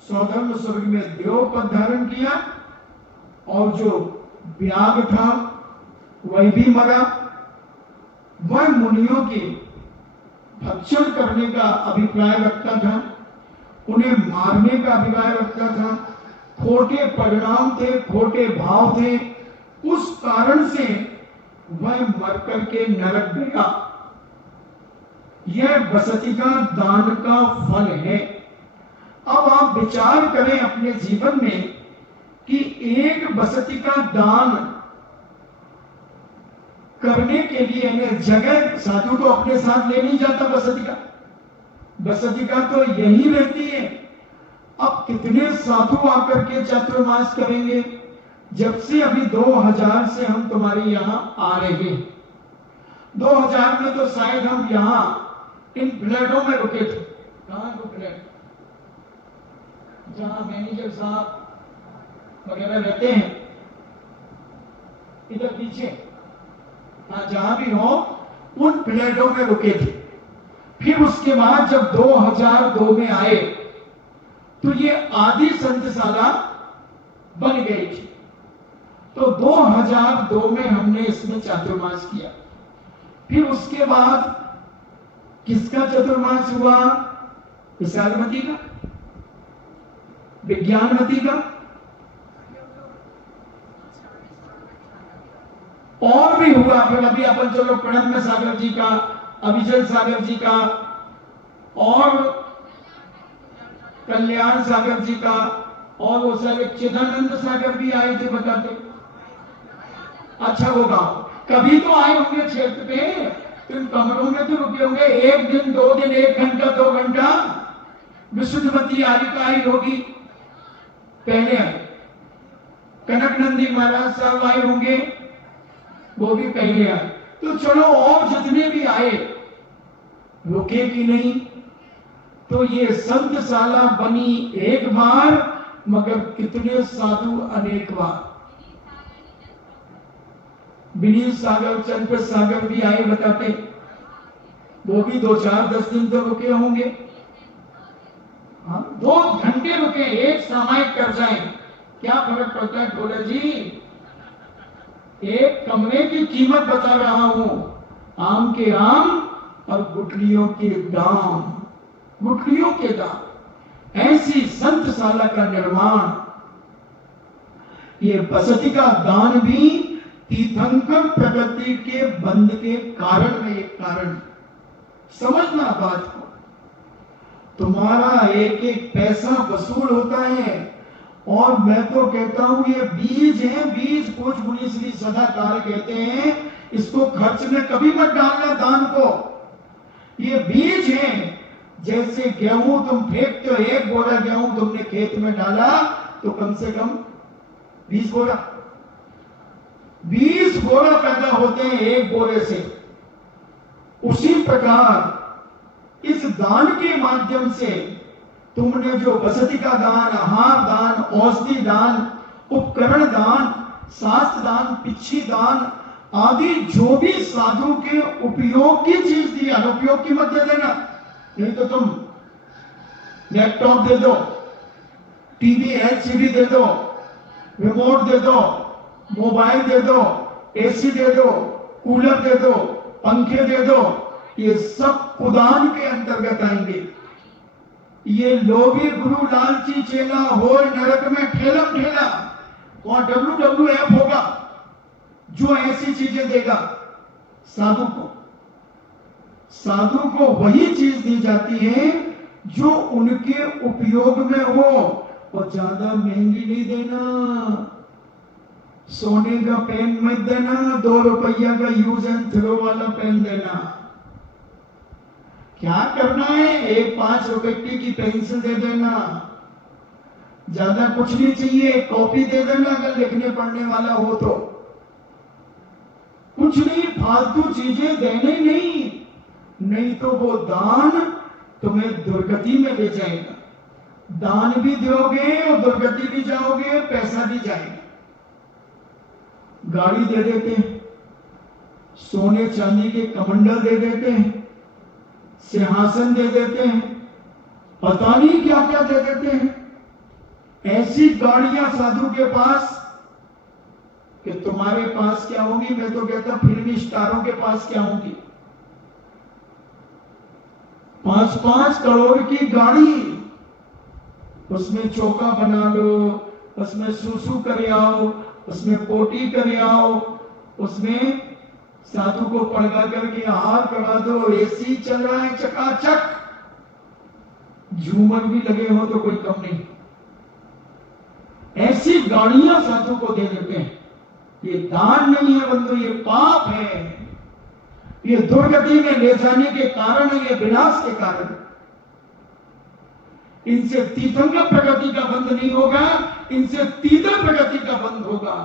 सौधर्म स्वर्ग में देव पद धारण किया, और जो व्याग था वह भी मरा। वह मुनियों के भक्षण करने का अभिप्राय रखता था, उन्हें मारने का अभिप्राय रखता था, खोटे परिणाम थे, खोटे भाव थे। उस कारण से वह मर करके नरक गया। यह बसतिका दान का फल है। अब आप विचार करें अपने जीवन में कि एक बसतिका दान करने के लिए जगह साधु को अपने साथ ले नहीं जाता। बसतिका तो यही रहती है। अब कितने साधु आकर के चातुर्मास करेंगे? जब से अभी 2000 से हम तुम्हारे यहां आ रहे हैं, 2000 में तो शायद हम यहां इन फ्लैटों में रुके थे। कहां को फ्लैट? जहां मैनेजर साहब वगैरह रहते हैं, इधर पीछे, हाँ, जहां भी हो उन फ्लैटों में रुके थे। फिर उसके बाद जब 2002 में आए तो ये आदि संतशाला बन गई थी। तो 2002 में हमने इसमें चातुर्मास किया। फिर उसके बाद किसका चतुर्मास हुआ? विशालमती का, विज्ञानमती का, और भी हुआ। फिर अभी अपन चलो प्रणब सागर जी का, अभिजल सागर जी का, और कल्याण सागर जी का, और वो सारे चिदानंद सागर भी आए थे बताते। अच्छा, वो गांव कभी तो आए होंगे क्षेत्र पे, तुम कमरों में तो रुके होंगे, 1 दिन 2 दिन, 1 घंटा 2 घंटा। विशुद्धमती आर्यका आई होगी, पहले आए। कनक नंदी महाराज साहब आए होंगे, वो भी पहले आए। तो चलो, और जितने भी आए, रुके कि नहीं? तो ये संतशाला बनी एक बार, मगर कितने साधु अनेक बार। विनीत सागर, चंद्र सागर भी आए बताते, वो भी 2-4-10 दिन तो रुके होंगे। 2 घंटे रुके, एक सामायिक कर जाए, क्या फर्क पड़ता है भोले जी? एक कमरे की कीमत बता रहा हूं, आम के आम और गुठलियों के दाम, गुठलियों के दाम। ऐसी संतशाला का निर्माण, ये बसती का दान भी तीर्थंकर प्रकृति के बंध के कारण है। एक कारण समझना बात को, तुम्हारा एक एक पैसा वसूल होता है। और मैं तो कहता हूं ये बीज है, बीज कुछ मुनि श्री सदाचार्य कहते हैं, इसको खर्च में कभी मत डालना दान को। ये बीज है, जैसे गेहूं तुम फेंकते हो, 1 बोरा गेहूं तुमने खेत में डाला तो कम से कम 20 बोरा, 20 बोरा पैदा होते हैं 1 बोरे से। उसी प्रकार इस दान के माध्यम से तुमने जो बसती का दान, आहार दान, औषधि दान, उपकरण दान, शास्त्र दान, पिच्छी दान आदि जो भी साधु के उपयोग की चीज दी, अनुपयोग की मत दे देना। नहीं तो तुम लैपटॉप दे दो, टीवी एलसीडी दे दो, रिमोट दे दो, मोबाइल दे दो, एसी दे दो, कूलर दे दो, पंखे दे दो, ये सब कुदान के अंतर्गत आएंगे। ये लोभी गुरु लालची चेला हो नरक में ठेलम ठेला। वहां WWF होगा जो ऐसी चीजें देगा साधु को। साधु को वही चीज दी जाती है जो उनके उपयोग में हो, और ज्यादा महंगी नहीं देना। सोने का पेन मत देना, 2 रुपया का यूज एंड थ्रो वाला पेन देना। क्या करना है? 1 5 रुपए की पेंसिल दे देना, ज्यादा कुछ नहीं चाहिए। कॉपी दे देना अगर लिखने पढ़ने वाला हो तो। कुछ नहीं, फालतू चीजें देने नहीं तो वो दान तुम्हें दुर्गति में ले जाएगा। दान भी दोगे और दुर्गति भी जाओगे, पैसा भी जाएगा। गाड़ी दे देते हैं, सोने चांदी के कमंडल दे देते हैं, सिंहासन दे देते हैं, पता नहीं क्या क्या दे देते हैं। ऐसी गाड़ियां साधु के पास कि तुम्हारे पास क्या होंगी, मैं तो कहता फिल्मी स्टारों के पास क्या होंगी। 5-5 करोड़ की गाड़ी, उसमें चौका बना लो, उसमें सूसू कर आओ, उसमें पोटी कर आओ, उसमें साधु को पड़गा करके आहार करा दो, एसी चल रहा है चकाचक, झूमर भी लगे हो तो कोई कम नहीं। ऐसी गाड़ियां साधु को दे देते हैं। ये दान नहीं है बंधु, ये पाप है, ये दुर्गति में ले जाने के कारण है, ये विनाश के कारण। इनसे तीर्थंकर प्रगति का बंध नहीं होगा, इनसे तीतर प्रगति का बंध होगा।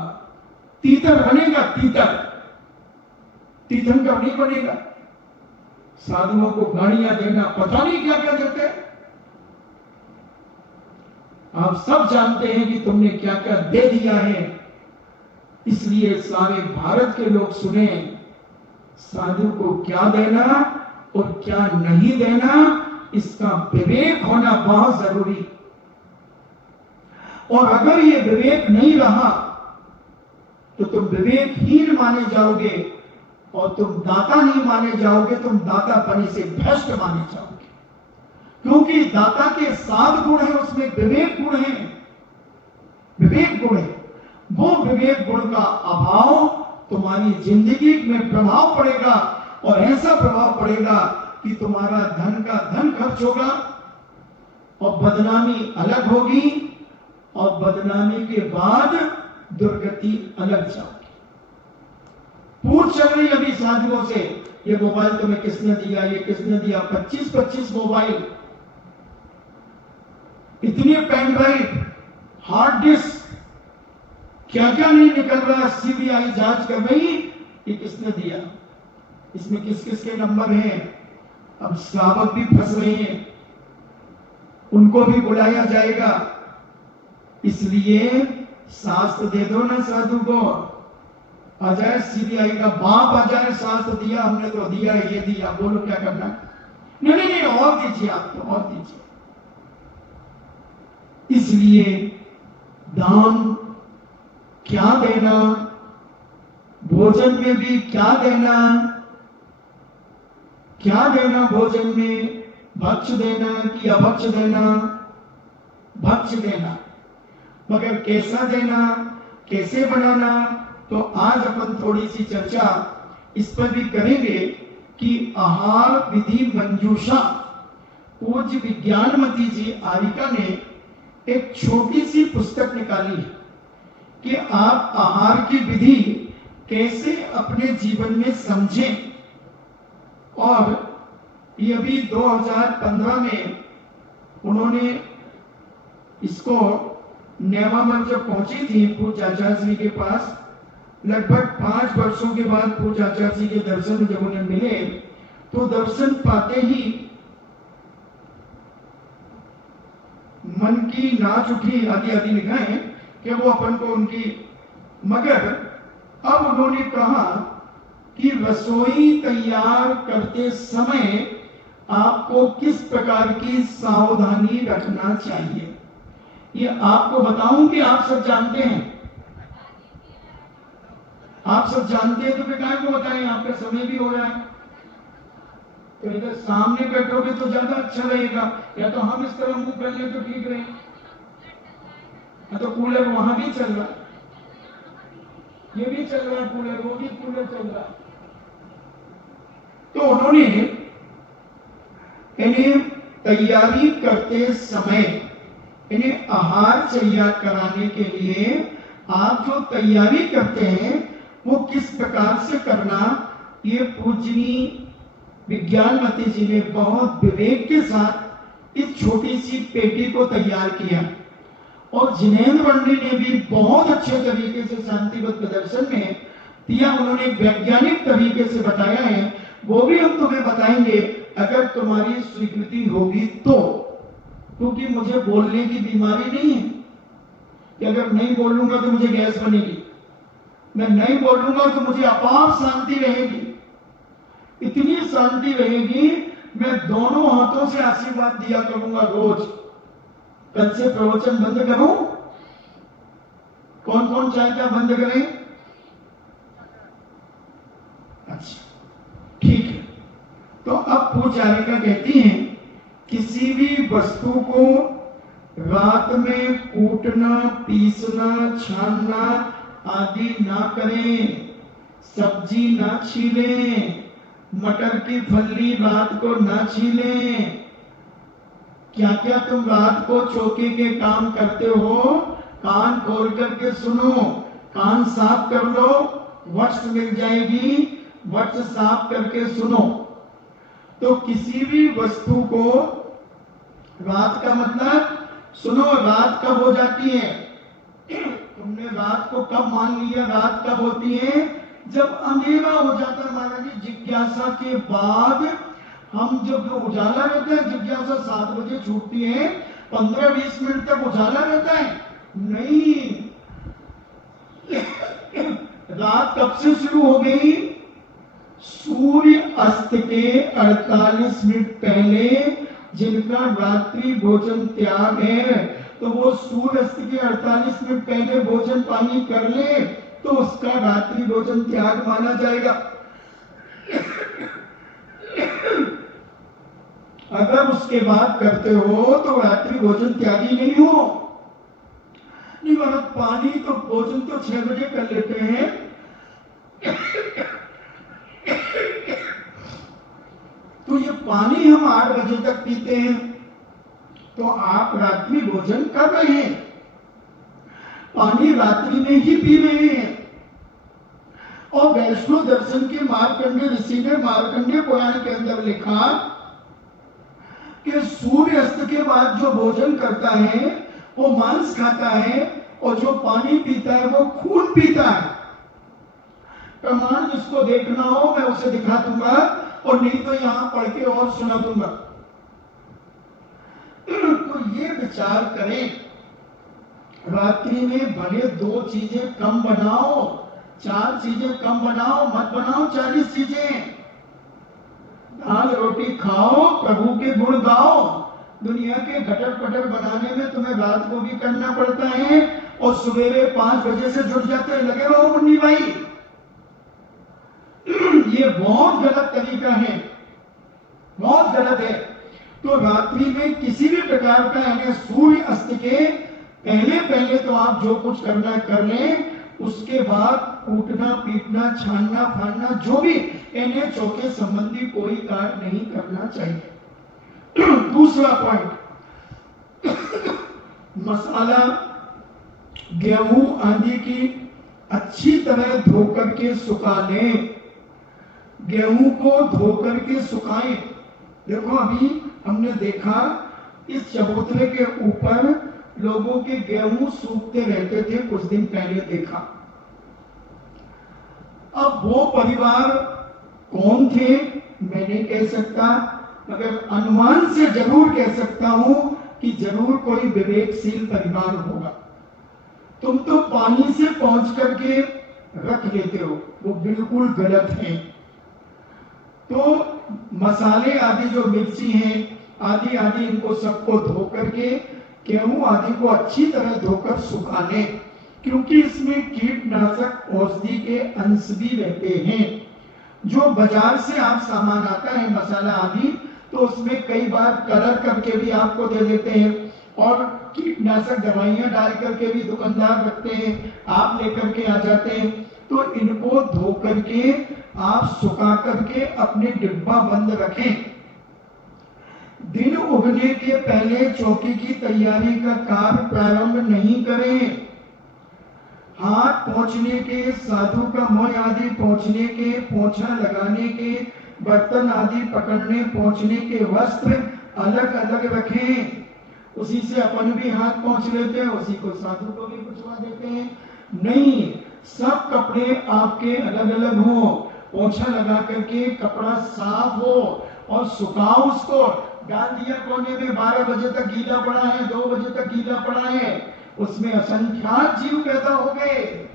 तीतर बनेगा तीतर, तीर्थंकर नहीं बनेगा। साधुओं को गाड़ियां देना, पता नहीं क्या क्या देते हैं। आप सब जानते हैं कि तुमने क्या क्या दे दिया है, इसलिए सारे भारत के लोग सुने साधु को क्या देना और क्या नहीं देना, इसका विवेक होना बहुत जरूरी। और अगर ये विवेक नहीं रहा तो तुम विवेकहीन माने जाओगे और तुम दाता नहीं माने जाओगे, तुम दाता पने से भ्रष्ट माने जाओगे। क्योंकि दाता के 7 गुण हैं, उसमें विवेक गुण है, विवेक गुण है। वो विवेक गुण का अभाव तुम्हारी जिंदगी में प्रभाव पड़ेगा, और ऐसा प्रभाव पड़ेगा कि तुम्हारा धन का धन खर्च होगा और बदनामी अलग होगी, और बदनामी के बाद दुर्गति अलग जाओगी। पूछ चल रही अभी साधुओं से, ये मोबाइल तुम्हें किसने दिया, ये किसने दिया। 25-25 मोबाइल, इतनी पेन ड्राइव, हार्ड डिस्क, क्या क्या नहीं निकल रहा। सीबीआई जांच कर रही, ये किसने दिया, इसमें किस किस के नंबर हैं। अब श्रावक भी फंस रहे हैं, उनको भी बुलाया जाएगा। इसलिए शास्त्र दे दो ना साधु को, आ जाए सीबीआई का बाप आ जाए, शास्त्र दिया हमने तो दिया, ये दिया, बोलो क्या करना है। नहीं नहीं नहीं, और दीजिए, आप तो और दीजिए। इसलिए दान क्या देना, भोजन में भी क्या देना, क्या देना भोजन में, भक्ष देना कि अभक्ष देना। भक्ष देना, मगर कैसा देना, कैसे बनाना, तो आज अपन थोड़ी सी चर्चा इस पर भी करेंगे कि आहार विधि मंजूषा पूज्य विज्ञानमती जी आरिका ने एक छोटी सी पुस्तक निकाली है कि आप आहार की विधि कैसे अपने जीवन में समझें। और ये अभी 2015 में उन्होंने इसको नेवामल जब पहुंची थी पूज्य आचार्य जी के पास, लगभग 5 वर्षों के बाद पूज्य आचार्य जी के दर्शन जब उन्हें मिले, तो दर्शन पाते ही मन की नाच उठी, आदि आदि लिखा है कि वो अपन को उनकी। मगर अब उन्होंने कहा कि रसोई तैयार करते समय आपको किस प्रकार की सावधानी रखना चाहिए, ये आपको बताऊं कि आप सब जानते हैं। आप सब जानते हैं तो फिर काय को बताएं, आपका समय भी हो रहा है। तो इधर सामने बैठोगे तो ज्यादा अच्छा रहेगा, या तो हम इस तरह मुंह कर ले तो ठीक रहे। तो कूलर वहां भी चल रहा है, ये भी चल रहा है कूलर, वो भी कूलर चल रहा है। तो उन्होंने इन्हें तैयारी करते समय, इन्हें आहार तैयार कराने के लिए आप जो तैयारी करते हैं वो किस प्रकार से करना, ये पूजनीय विज्ञानमती जी ने बहुत विवेक के साथ इस छोटी सी पेटी को तैयार किया। और जिनेंद्र पंडित ने भी बहुत अच्छे तरीके से शांतिवत प्रदर्शन में दिया, उन्होंने वैज्ञानिक तरीके से बताया है, वो भी हम तुम्हें बताएंगे अगर तुम्हारी स्वीकृति होगी तो। क्योंकि मुझे बोलने की बीमारी नहीं है कि अगर नहीं बोलूंगा तो मुझे गैस बनेगी, मैं नहीं बोलूंगा तो मुझे अपार शांति रहेगी, इतनी शांति रहेगी मैं दोनों हाथों से आशीर्वाद दिया करूंगा रोज। कल से प्रवचन बंद करूं? कौन कौन चाहता है बंद करें? अच्छा, ठीक है। तो अब पूजारिका कहती हैं किसी भी वस्तु को रात में कूटना, पीसना, छानना आदि ना करें। सब्जी ना छीलें, मटर की फल्ली रात को ना छीलें। क्या क्या तुम रात को चौके के काम करते हो, कान खोल करके सुनो। कान साफ कर लो, वट्स मिल जाएगी, वट्स साफ करके सुनो। तो किसी भी वस्तु को रात का मतलब सुनो, रात कब हो जाती है? तुमने रात को कब मान लिया? रात कब होती है? जब अंधेरा हो जाता है। महाराज जी, जिज्ञासा के बाद हम जब उजाला रहता है, जिज्ञासा 7 बजे छूटती है, 15-20 मिनट तक उजाला रहता है? नहीं। रात कब से शुरू हो गई? सूर्य अस्त के 48 मिनट पहले जिनका रात्रि भोजन त्याग है, तो वो सूर्य अस्त के 48 मिनट पहले भोजन पानी कर ले तो उसका रात्रि भोजन त्याग माना जाएगा। अगर उसके बाद करते हो तो रात्रि भोजन त्यागी नहीं हो। नहीं महाराज, पानी तो भोजन तो 6 बजे कर लेते हैं। तो ये पानी हम 8 बजे तक पीते हैं, तो आप रात्रि भोजन कर रहे हैं, पानी रात्रि में ही पी रहे हैं। और वैष्णो दर्शन के मार्कंडेय ऋषि ने मार्कंडेय पुराण के अंदर लिखा कि सूर्य अस्त के बाद जो भोजन करता है वो मांस खाता है, और जो पानी पीता है वो खून पीता है। प्रमाण जिसको देखना हो मैं उसे दिखा दूंगा, और नहीं तो यहां पढ़ के और सुना दूंगा। तो ये विचार करें, रात्रि में भले 2 चीजें कम बनाओ, 4 चीजें कम बनाओ, मत बनाओ 40 चीजें। दाल रोटी खाओ, प्रभु के गुण गाओ। दुनिया के घटर पटर बनाने में तुम्हें रात को भी करना पड़ता है, और सवेरे 5 बजे से जुट जाते हैं। लगे रहो मुन्नी भाई, ये बहुत गलत तरीका है, बहुत गलत है। तो रात्रि में किसी भी प्रकार का, यानी सूर्य अस्त के पहले पहले तो आप जो कुछ करना कर लें, उसके बाद कूटना, पीटना, छानना, फाड़ना, जो भी इन्हें चौके संबंधी कोई कार्य नहीं करना चाहिए। दूसरा पॉइंट, मसाला, गेहूं आदि की अच्छी तरह धोकर के सुखा लें। गेहूं को धोकर के सुखाएं। देखो अभी हमने देखा इस चबूतरे के ऊपर लोगों के गेहूं सूखते रहते थे, कुछ दिन पहले देखा। अब वो परिवार कौन थे मैं नहीं कह सकता, मगर अनुमान से जरूर कह सकता हूं कि जरूर कोई विवेकशील परिवार होगा। तुम तो पानी से पहुंच करके रख लेते हो, वो बिल्कुल गलत है। तो मसाले आदि जो मिर्ची हैं आदि आदि, इनको सबको धो करके, गेहूं आदि को अच्छी तरह धोकर सुखा लें, क्योंकि इसमें कीटनाशक औषधि के अंश भी रहते हैं। जो बाजार से आप सामान आता है मसाला आदि, तो उसमें कई बार कलर करके भी आपको दे देते हैं, और कीटनाशक दवाइयां डाल करके भी दुकानदार रखते हैं, आप लेकर के आ जाते हैं। तो इनको धो करके आप सुखा करके अपने डिब्बा बंद रखें। दिन उगने के पहले चौकी की तैयारी का कार्य प्रारंभ नहीं करें। हाथ पोंछने के, साधु का मोह आदि पोंछने के, पोंछा लगाने के, बर्तन आदि पकड़ने पोंछने के वस्त्र अलग अलग रखें। उसी से अपन भी हाथ पोंछ लेते हैं, उसी को साधु को भी पुछवा देते हैं। नहीं, सब कपड़े आपके अलग अलग हो, पोंछा लगा करके कपड़ा साफ हो और सुखाओ उसको। डाल दिया कोने में, 12 बजे तक गीला पड़ा है, 2 बजे तक गीला पड़ा है, उसमें असंख्यात जीव पैदा हो गए।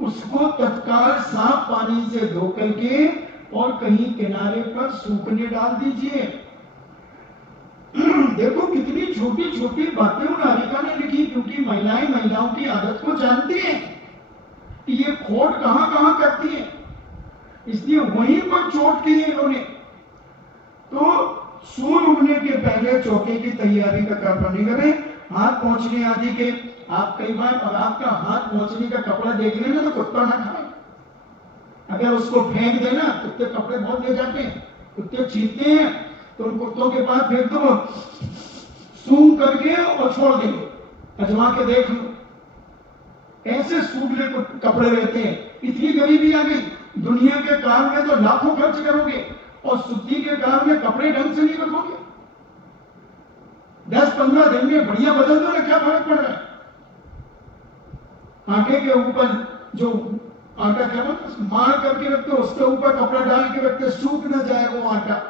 उसको तत्काल साफ पानी से धो करके और कहीं किनारे पर सूखने डाल दीजिए। देखो कितनी छोटी छोटी बातें उन आरिका ने लिखी, क्योंकि महिलाएं महिलाओं की आदत को जानती हैं कि ये खोट कहां कहां करती है, इसलिए वहीं पर चोट की है इन्होंने। तो सूर्य उगने के पहले चौके की तैयारी का कपड़ा नहीं करें, हाथ पहुंचने आदि के। आप कई बार और आपका हाथ पहुंचने का कपड़ा देख लेना तो कुत्ता ना खाए, अगर उसको फेंक देना, कुत्ते कपड़े बहुत ले जाते हैं, कुत्ते चीखते हैं, तो उन कुत्तों के पास फेंक दो, सूंघ करके और छोड़ देंगे, अजमा के देख लो। ऐसे सूखले कपड़े रहते हैं। इतनी गरीबी आ गई, दुनिया के काम में तो लाखों खर्च करोगे और शुद्धि के काम में कपड़े ढंग से नहीं रखोगे। 10-15 दिन में बढ़िया बदल दो ना, क्या फर्क पड़ रहा है। आटे के ऊपर जो आटा क्या बोलते मार करके रखते, उसके ऊपर कपड़ा डाल के रखते, सूख न जाए वो आटा।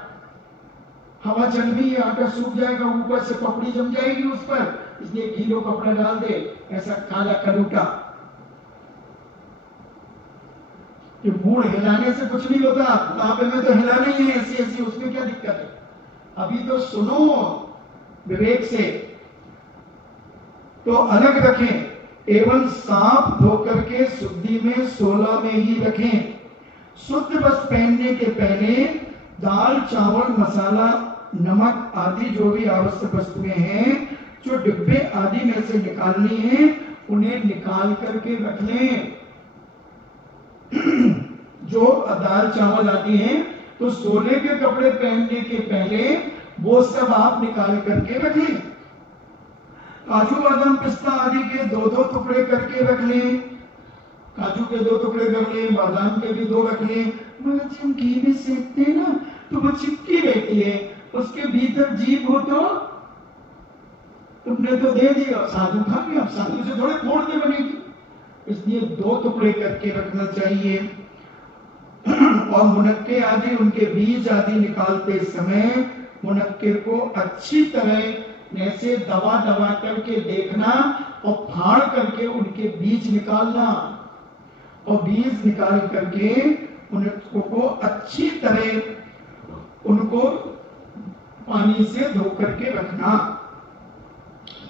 हवा चल रही है, आटा सूख जाएगा, ऊपर से पपड़ी जम जाएगी उस पर, इसलिए गीलो कपड़ा डाल दे, ऐसा काला कलूटा। ये मूड हिलाने से कुछ नहीं होता, बुढ़ापे में तो हिलाना ही है ऐसी ऐसी, उसमें क्या दिक्कत है। अभी तो सुनो विवेक से, तो अलग रखें एवं साफ धोकर के शुद्धि में 16 में ही रखें। शुद्ध वस्त्र पहनने के पहले दाल चावल मसाला नमक आदि जो भी आवश्यक वस्तुएं हैं, जो डिब्बे आदि में से निकालनी है, उन्हें निकाल करके रख लें। जो दाल चावल आदि हैं, तो सोने के कपड़े पहनने के पहले वो सब आप निकाल करके रख लें। काजू बादाम पिस्ता आदि के 2-2 टुकड़े करके रख लें। काजू के 2 टुकड़े कर लें, बादाम के भी 2 रख लें। मगर जब हम घी में सेकते हैं ना, तो वो चिपकी रहती है, उसके भीतर जीभ हो तो तुमने तो दे दिया, साधु खा गया, साधु से थोड़े फोड़ के बनेगी, इसलिए 2 टुकड़े करके रखना चाहिए। और मुनक्के आदि उनके बीज आदि निकालते समय मुनक्के को अच्छी तरह ऐसे दबा दबा करके देखना और फाड़ करके उनके बीज निकालना, और बीज निकाल करके उनको अच्छी तरह उनको पानी से धो करके रखना।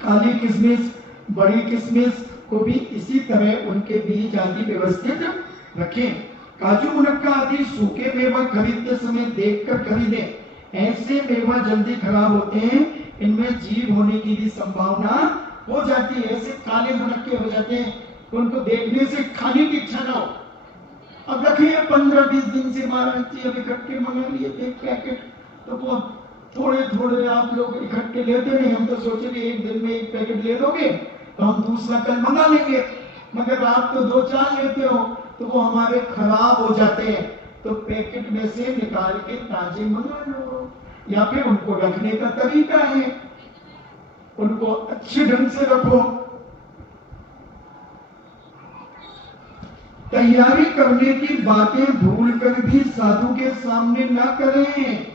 काली किशमिश बड़ी किशमिश को भी इसी तरह उनके बीज आदि व्यवस्थित रखें। काजू मुनक्का आदि सूखे मेवा खरीदते समय देखकर खरीदें, ऐसे मेवा जल्दी खराब होते हैं, इनमें जीव होने की भी संभावना हो जाती है। ऐसे काले मुनक्के हो जाते हैं, उनको देखने से खाने की इच्छा ना हो। अब रखिए 15-20 दिन से महाराज अब इकट्ठे मंगा लिए थे पैकेट, तो वो थोड़े थोड़े आप लोग इकट्ठे लेते नहीं, हम तो सोचे कि एक दिन में 1 पैकेट ले लोगे तो हम दूसरा कल मंगा लेंगे, मगर आप तो 2-4 लेते हो तो वो हमारे खराब हो जाते हैं। तो पैकेट में से निकाल के ताजे मंगा लो, या फिर उनको रखने का तरीका है, उनको अच्छे ढंग से रखो। तैयारी करने की बातें भूलकर भी साधु के सामने ना करें।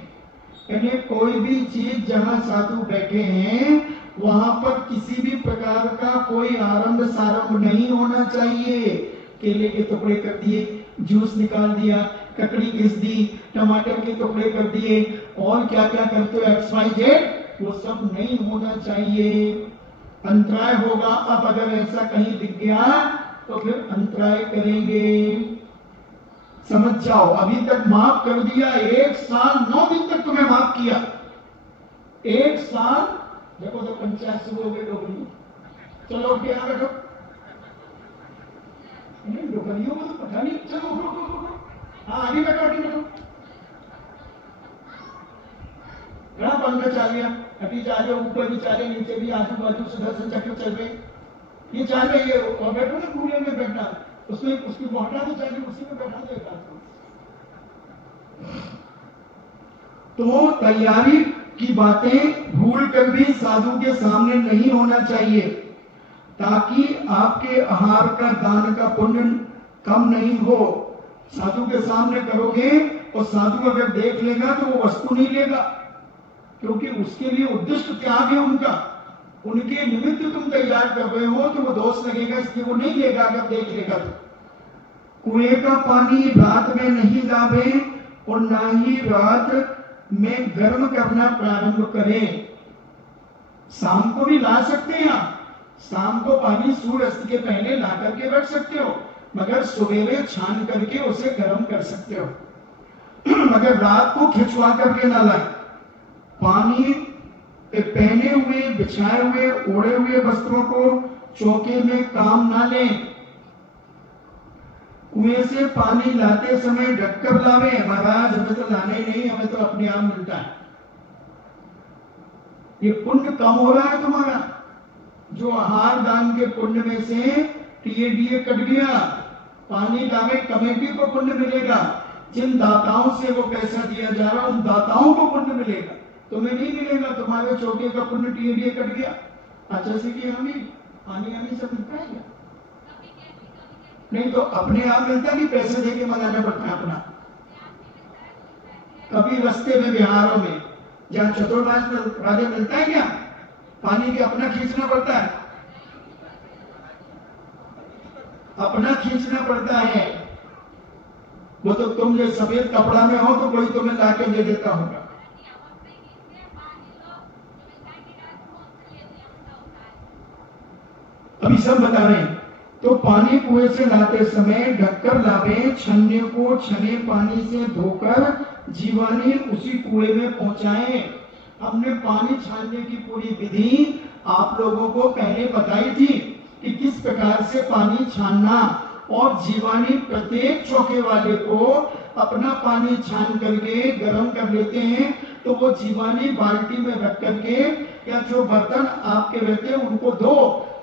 यानी कोई भी चीज जहां साधु बैठे हैं वहां पर किसी भी प्रकार का कोई आरंभ सारंभ नहीं होना चाहिए। केले के टुकड़े कर दिए, जूस निकाल दिया, ककड़ी घिस दी, टमाटर के टुकड़े कर दिए, और क्या क्या करते हो XYZ, वो सब नहीं होना चाहिए, अंतराय होगा। अब अगर ऐसा कहीं दिख गया तो फिर अंतराय करेंगे, समझ जाओ। अभी तक माफ कर दिया, 1 साल 9 दिन तक तुम्हें माफ किया, 1 साल देखो तो 50 शुरू हो गए डोकरी। चलो उठ के यहाँ बैठो, डोकरियों को तो पता नहीं। चलो हाँ आगे बैठो, आगे बैठो, बड़ा पंखा चल गया, अभी चाले ऊपर भी चाले नीचे भी, आजू बाजू सुदर्शन चक्र चल रहे, ये चाल रही है, और बैठो ना कूड़े में बैठना, उसमें उसकी मोटा तो चाहिए, उसी में बैठा देगा। तो तैयारी की बातें भूल कर भी साधु के सामने नहीं होना चाहिए, ताकि आपके आहार का दान का पुण्य कम नहीं हो। साधु के सामने करोगे और साधु अगर देख लेगा तो वो वस्तु नहीं लेगा, क्योंकि उसके लिए उद्दिष्ट त्याग है उनका, उनके निमित्त तुम तैयार कर रहे हो, तो वो दोष लगेगा, इसलिए वो नहीं लेगा अगर देख लेगा तो। कुएं का पानी रात में नहीं लावे और ना ही रात में गर्म करना प्रारंभ करें। शाम को भी ला सकते हैं आप, शाम को पानी सूर्य अस्त के पहले ला करके रख सकते हो, मगर सवेरे छान करके उसे गर्म कर सकते हो। मगर रात को खिंचवा करके ना लाए। पानी पहने हुए, बिछाए हुए, ओढ़े हुए वस्त्रों को चौके में काम ना लें। कुएं से पानी लाते समय ढककर लावे। महाराज हमें तो लाने नहीं, हमें तो अपने आप मिलता है। ये पुण्य कम हो रहा है तुम्हारा। जो आहार दान के पुण्य में से टीए कट गया, पानी लावे कमेटी को पुण्य मिलेगा। जिन दाताओं से वो पैसा दिया जा रहा, उन दाताओं को पुण्य मिलेगा, तुम्हें नहीं मिलेगा। तुम्हारे चौके का पुण्य टीए कट गया। अच्छा से कि हमें पानी हमें सब मिलता है क्या? नहीं तो अपने आप मिलता नहीं, पैसे देके मंगाना पड़ता है अपना। कभी रास्ते में, बिहारों में, जहाँ चतुर्मास में राजा मिलता है क्या? पानी के अपना खींचना पड़ता है, अपना खींचना पड़ता है। वो तो तुम जो सफेद कपड़ा में हो तो कोई तुम्हें लाके दे देता होगा। अभी सब बता रहे हैं। तो पानी कुएं से लाते समय ढककर लावे, छन्ने को छने पानी से धोकर जीवानी उसी कुएं में पहुंचाएं। हमने पानी छानने की पूरी विधि आप लोगों को पहले बताई थी कि किस प्रकार से पानी छानना, और जीवानी प्रत्येक चौके वाले को अपना पानी छान करके गर्म कर लेते हैं। तो वो जीवानी बाल्टी में रख करके, या जो बर्तन आपके रहते हैं उनको धो,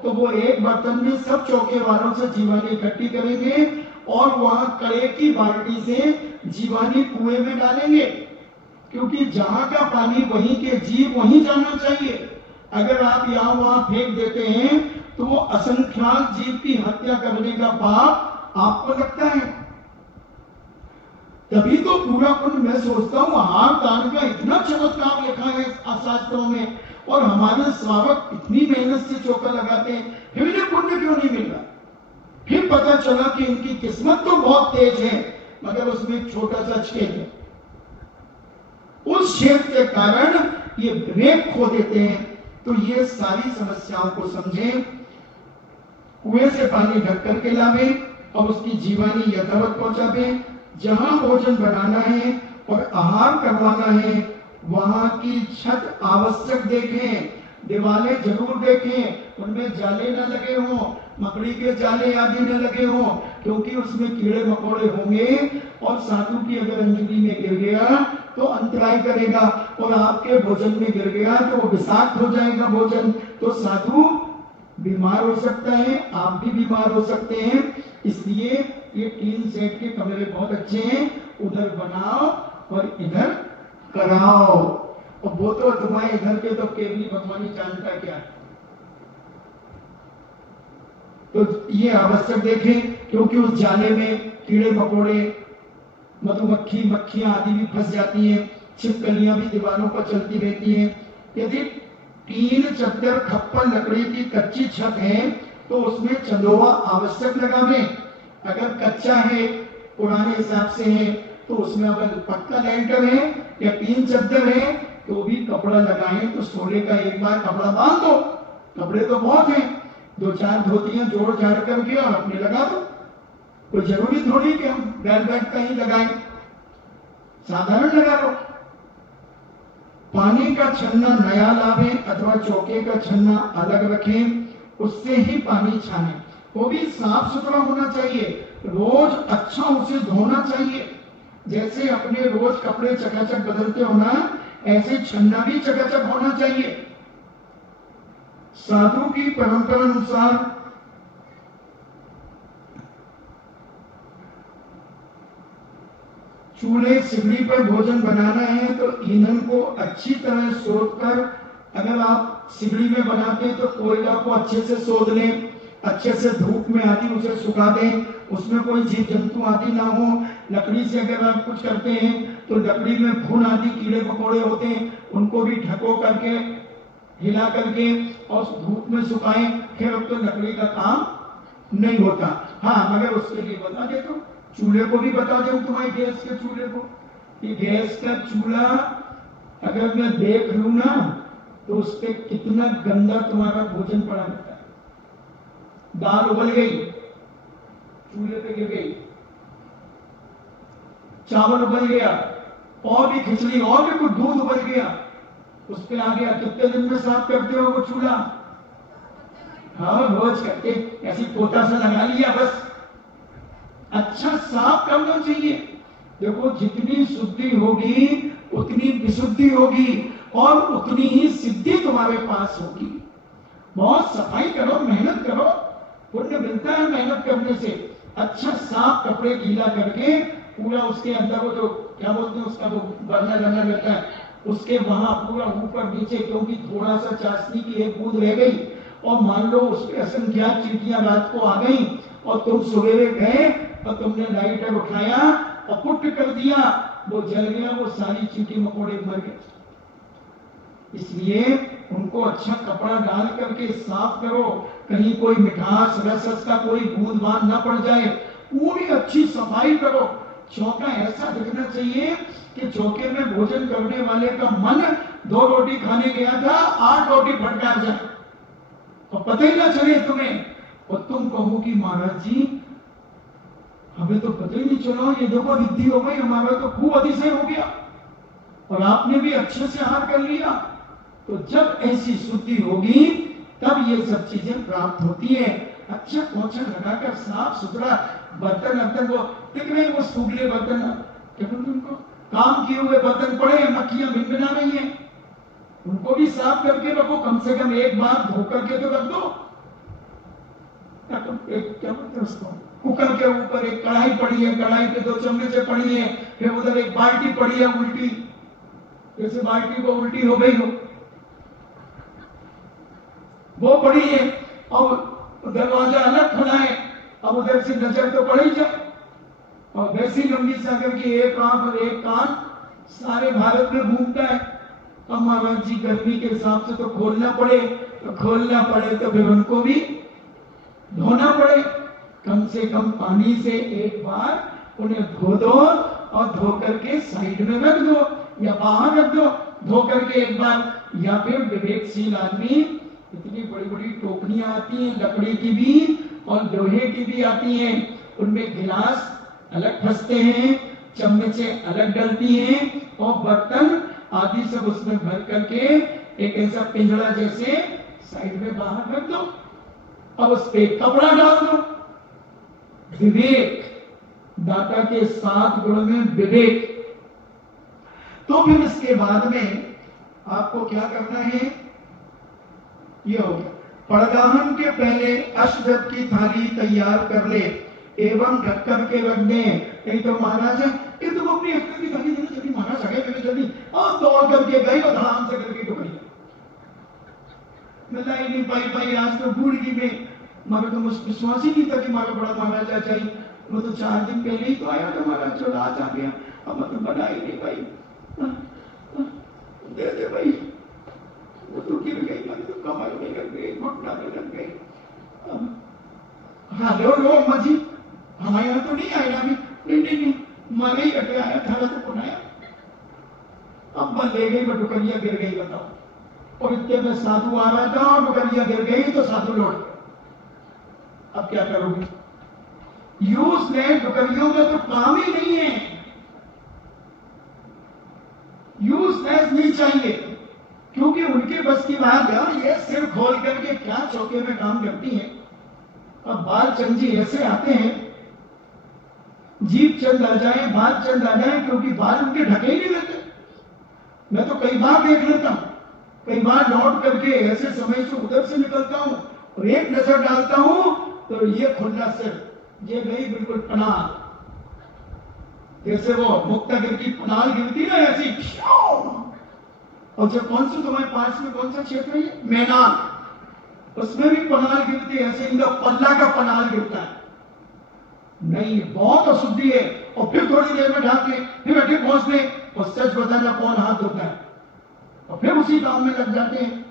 तो वो एक बर्तन में सब चौके वालों से जीवानी इकट्ठी करेंगे और वहां कड़े की बाल्टी से जीवानी कुएं में डालेंगे। क्योंकि जहां का पानी वहीं के जीव वहीं जाना चाहिए। अगर आप यहाँ वहां फेंक देते हैं तो वो असंख्यात जीव की हत्या करने का पाप आपको लगता है। तभी तो पूरा पुण्य, मैं सोचता हूँ आहार दान का इतना चमत्कार लिखा है शास्त्रों में, और हमारे श्रावक इतनी मेहनत से चौका लगाते हैं, फिर इन्हें पुण्य क्यों नहीं मिल रहा? फिर पता चला कि इनकी किस्मत तो बहुत तेज है, मगर उसमें एक छोटा सा छेद है। उस छेद के कारण ये ब्रेक खो देते हैं। तो ये सारी समस्याओं को समझें। कुएं से पानी ढक करके लावे और उसकी जीवानी यथावत पहुंचावे। जहां भोजन बनाना है और आहार करवाना है, वहां की छत आवश्यक देखें, दीवारें जरूर देखें, उनमें जाले न लगे हों, मकड़ी के जाले आदि न लगे हों, क्योंकि उसमें कीड़े मकोड़े होंगे और साधु की अगर अंजुली में गिर गया तो अंतराय करेगा, और आपके भोजन में गिर गया तो वो विषाक्त हो जाएगा भोजन। तो साधु बीमार हो सकता है, आप भी बीमार हो सकते हैं। इसलिए ये 3 सेट के कमरे बहुत अच्छे हैं, उधर बनाओ और इधर कराओ। और वो तो तुम्हारे इधर के तो केवली भगवान ही जानता क्या है। तो ये आवश्यक देखें, क्योंकि उस जाले में कीड़े मकोड़े, मधुमक्खी, मक्खियां आदि भी फंस जाती हैं, छिपकलियां भी दीवारों पर चलती रहती हैं। यदि 3 चद्दर खप्पर लकड़ी की कच्ची छत है तो उसमें चंदोवा आवश्यक लगावे। अगर कच्चा है, पुराने हिसाब से है, तो उसमें अगर पक्का लेंटर है या 3 चद्दर है तो भी कपड़ा लगाएं। तो सोने का एक बार कपड़ा बांध दो, कपड़े तो बहुत हैं, 2-4 धोतियां जोड़ जाड़ करके और अपने लगा दो। कोई जरूरी थोड़ी कि हम वेलवेट का ही लगाएं, साधारण लगा लो। पानी का छन्ना नया लावें अथवा चौके का छन्ना अलग रखें, उससे ही पानी छाने। वो भी साफ सुथरा होना चाहिए, रोज अच्छा उसे धोना चाहिए। जैसे अपने रोज कपड़े चकाचक बदलते हो ना, ऐसे छन्ना भी चकाचक होना चाहिए। साधु की परंपरा अनुसार चूल्हे सिगड़ी पर भोजन बनाना है तो ईंधन को अच्छी तरह सोध कर, अगर आप सिगड़ी में बनाते हैं तो कोयला को अच्छे से सोध लें, अच्छे से धूप में आदि उसे सुखा दें, उसमें कोई जीव जंतु आदि ना हो। लकड़ी से अगर आप कुछ करते हैं तो लकड़ी में घुन आदि कीड़े मकोड़े होते हैं, उनको भी ढको करके हिला करके और धूप में सुखाएं, फिर अब तो लकड़ी का काम नहीं होता। हाँ, मगर उसके लिए बता दे, तो चूल्हे को भी बता दे तुम्हारे गैस के चूल्हे को, कि गैस का चूल्हा अगर मैं देख लू ना तो उस पे कितना गंदा तुम्हारा भोजन पड़ा रहता है। दाल उबल गई, चूल्हे पे गिर गई, चावल उबल गया, और भी खिचड़ी, और भी कुछ दूध उबल गया, उस पे आ गया, कितने दिन में साफ करते हो वो चूल्हा? हाँ, रोज करके ऐसी पोता सा लगा लिया बस। अच्छा साफ करना चाहिए। देखो, जितनी शुद्धि होगी उतनी विशुद्धि होगी और उतनी ही सिद्धि तुम्हारे पास होगी। बहुत सफाई करो, मेहनत करो, पुण्य मिलता है मेहनत करने से। अच्छा साफ कपड़े गीला करके पूरा उसके अंदर वो जो क्या बोलते हैं उसका, वो बर्नर रनर रहता है, उसके वहां पूरा ऊपर नीचे, क्योंकि थोड़ा सा चाशनी की एक बूंद रह गई और मान लो उस पर असंख्यात चींटियां रात को आ गई और तुम सवेरे गए और तुमने लाइटर उठाया और पुट कर दिया, वो जल गया, वो सारी चींटी मकोड़े मर गए। इसलिए उनको अच्छा कपड़ा डाल करके साफ करो, कहीं कोई मिठास रस का कोई बूंद बांध ना पड़ जाए, पूरी अच्छी सफाई करो। चौका ऐसा दिखना चाहिए कि चौके में भोजन करने वाले का मन 2 रोटी खाने गया था, 8 रोटी फटकार जाए और पता ही ना चले तुम्हें, और तुम कहो कि महाराज जी हमें तो पता ही नहीं चला, ये देखो रिद्धि हो गई, हमारा तो खूब अतिशय हो गया और आपने भी अच्छे से आहार कर लिया। तो जब ऐसी शुद्धि होगी तब ये सब चीजें प्राप्त होती है। अच्छा पोछा लगाकर साफ सुथरा बर्तन, अब वो दिख रहे वो सूखले बर्तन, क्या बोलते उनको, काम किए हुए बर्तन पड़े हैं, मक्खियां भिनभिना रही हैं, उनको भी साफ करके रखो, कम से कम एक बार धो करके तो रख दो। एक क्या बोलते हैं उसको, कुकर के ऊपर एक कढ़ाई पड़ी है, कढ़ाई पे 2 चम्मचे पड़ी है, फिर उधर एक बाल्टी पड़ी है उल्टी, जैसे बाल्टी को उल्टी हो गई हो वो पड़ी है, और दरवाजा अलग खुला है, अब उधर से नजर तो पड़ ही जाए। और वैसी लंबी सागर की एक आंख और एक कान सारे भारत में घूमता है। अब महाराज जी गर्मी के हिसाब से तो खोलना पड़े, तो खोलना पड़े तो फिर उनको भी धोना पड़े। कम से कम पानी से एक बार उन्हें धो दो और धो करके साइड में रख दो या बाहर रख दो, धो करके एक बार। या फिर विवेकशील आदमी, इतनी बड़ी बड़ी टोकरियां आती हैं लकड़ी की भी और लोहे की भी आती हैं, उनमें गिलास अलग फंसते हैं, चम्मचे अलग डलती हैं और बर्तन आदि सब उसमें भर करके एक ऐसा पिंजरा जैसे साइड में बाहर रख दो। अब उस पे कपड़ा डाल दो। विवेक, दाता के 7 गुण में विवेक। तो फिर इसके बाद में आपको क्या करना है, ये हो गया, पड़गाहन के पहले अष्टजप की थाली तैयार कर ले एवं ढक करके रख दे। नहीं तो महाराज ये तुम अपनी अष्टजप की थाली देने चली, महाराज आ गए जल्दी, और दौड़ करके गई और धड़ाम से करके टुकड़ी मिला ही नहीं पाई। आज तो बूढ़ी में मगर तो विश्वास ही नहीं था कि हमारा बड़ा महाराज आ जाए। वो तो 4 दिन पहले ही तो आया था महाराज, जो आज आ गया, अब मतलब बना ही नहीं पाई। दे दे भाई, वो तो गिर गई, तो कमर में लग गई, घुटना में लग गई। हाँ लो अम्मा जी, हमारे यहाँ तो नहीं आएगा अभी। नहीं मरे ही कटे आया था तो पुनाया, अब ले गई, मैं डुकरिया गिर गई, बताओ। और इतने में साधु आ रहा था और डुकरिया गिर गई तो साधु लौट गए। अब क्या करोगे? यूजलेस डुकरियों का तो काम ही नहीं है, यूजलेस नहीं चाहिए, क्योंकि उनके बस की बात है। ये सिर खोल करके क्या चौके में काम करती है। अब बाल चंद जी ऐसे आते हैं, जीप चंद आ जाए, बाल चंद आ जाए, क्योंकि बाल उनके ढके ही नहीं रहते। मैं तो कई बार देख लेता हूं, कई बार लौट करके ऐसे समय से उधर से निकलता हूं और एक नजर डालता हूं तो ये खुला सिर, ये गई बिल्कुल पनाल, जैसे वो मुक्तागिर की पनाल गिरती ना ऐसी। और जब कौन सी तुम्हारे पास में कौन सा क्षेत्र है, मैनाल, उसमें भी पनाल गिरती है, ऐसे इनका पल्ला का पनाल गिरता है। नहीं, बहुत अशुद्धि है। और फिर थोड़ी देर में ढाक ले, फिर अटे पहुंच ले, और सच बताना कौन हाथ धोता है, और फिर उसी काम में लग जाते हैं।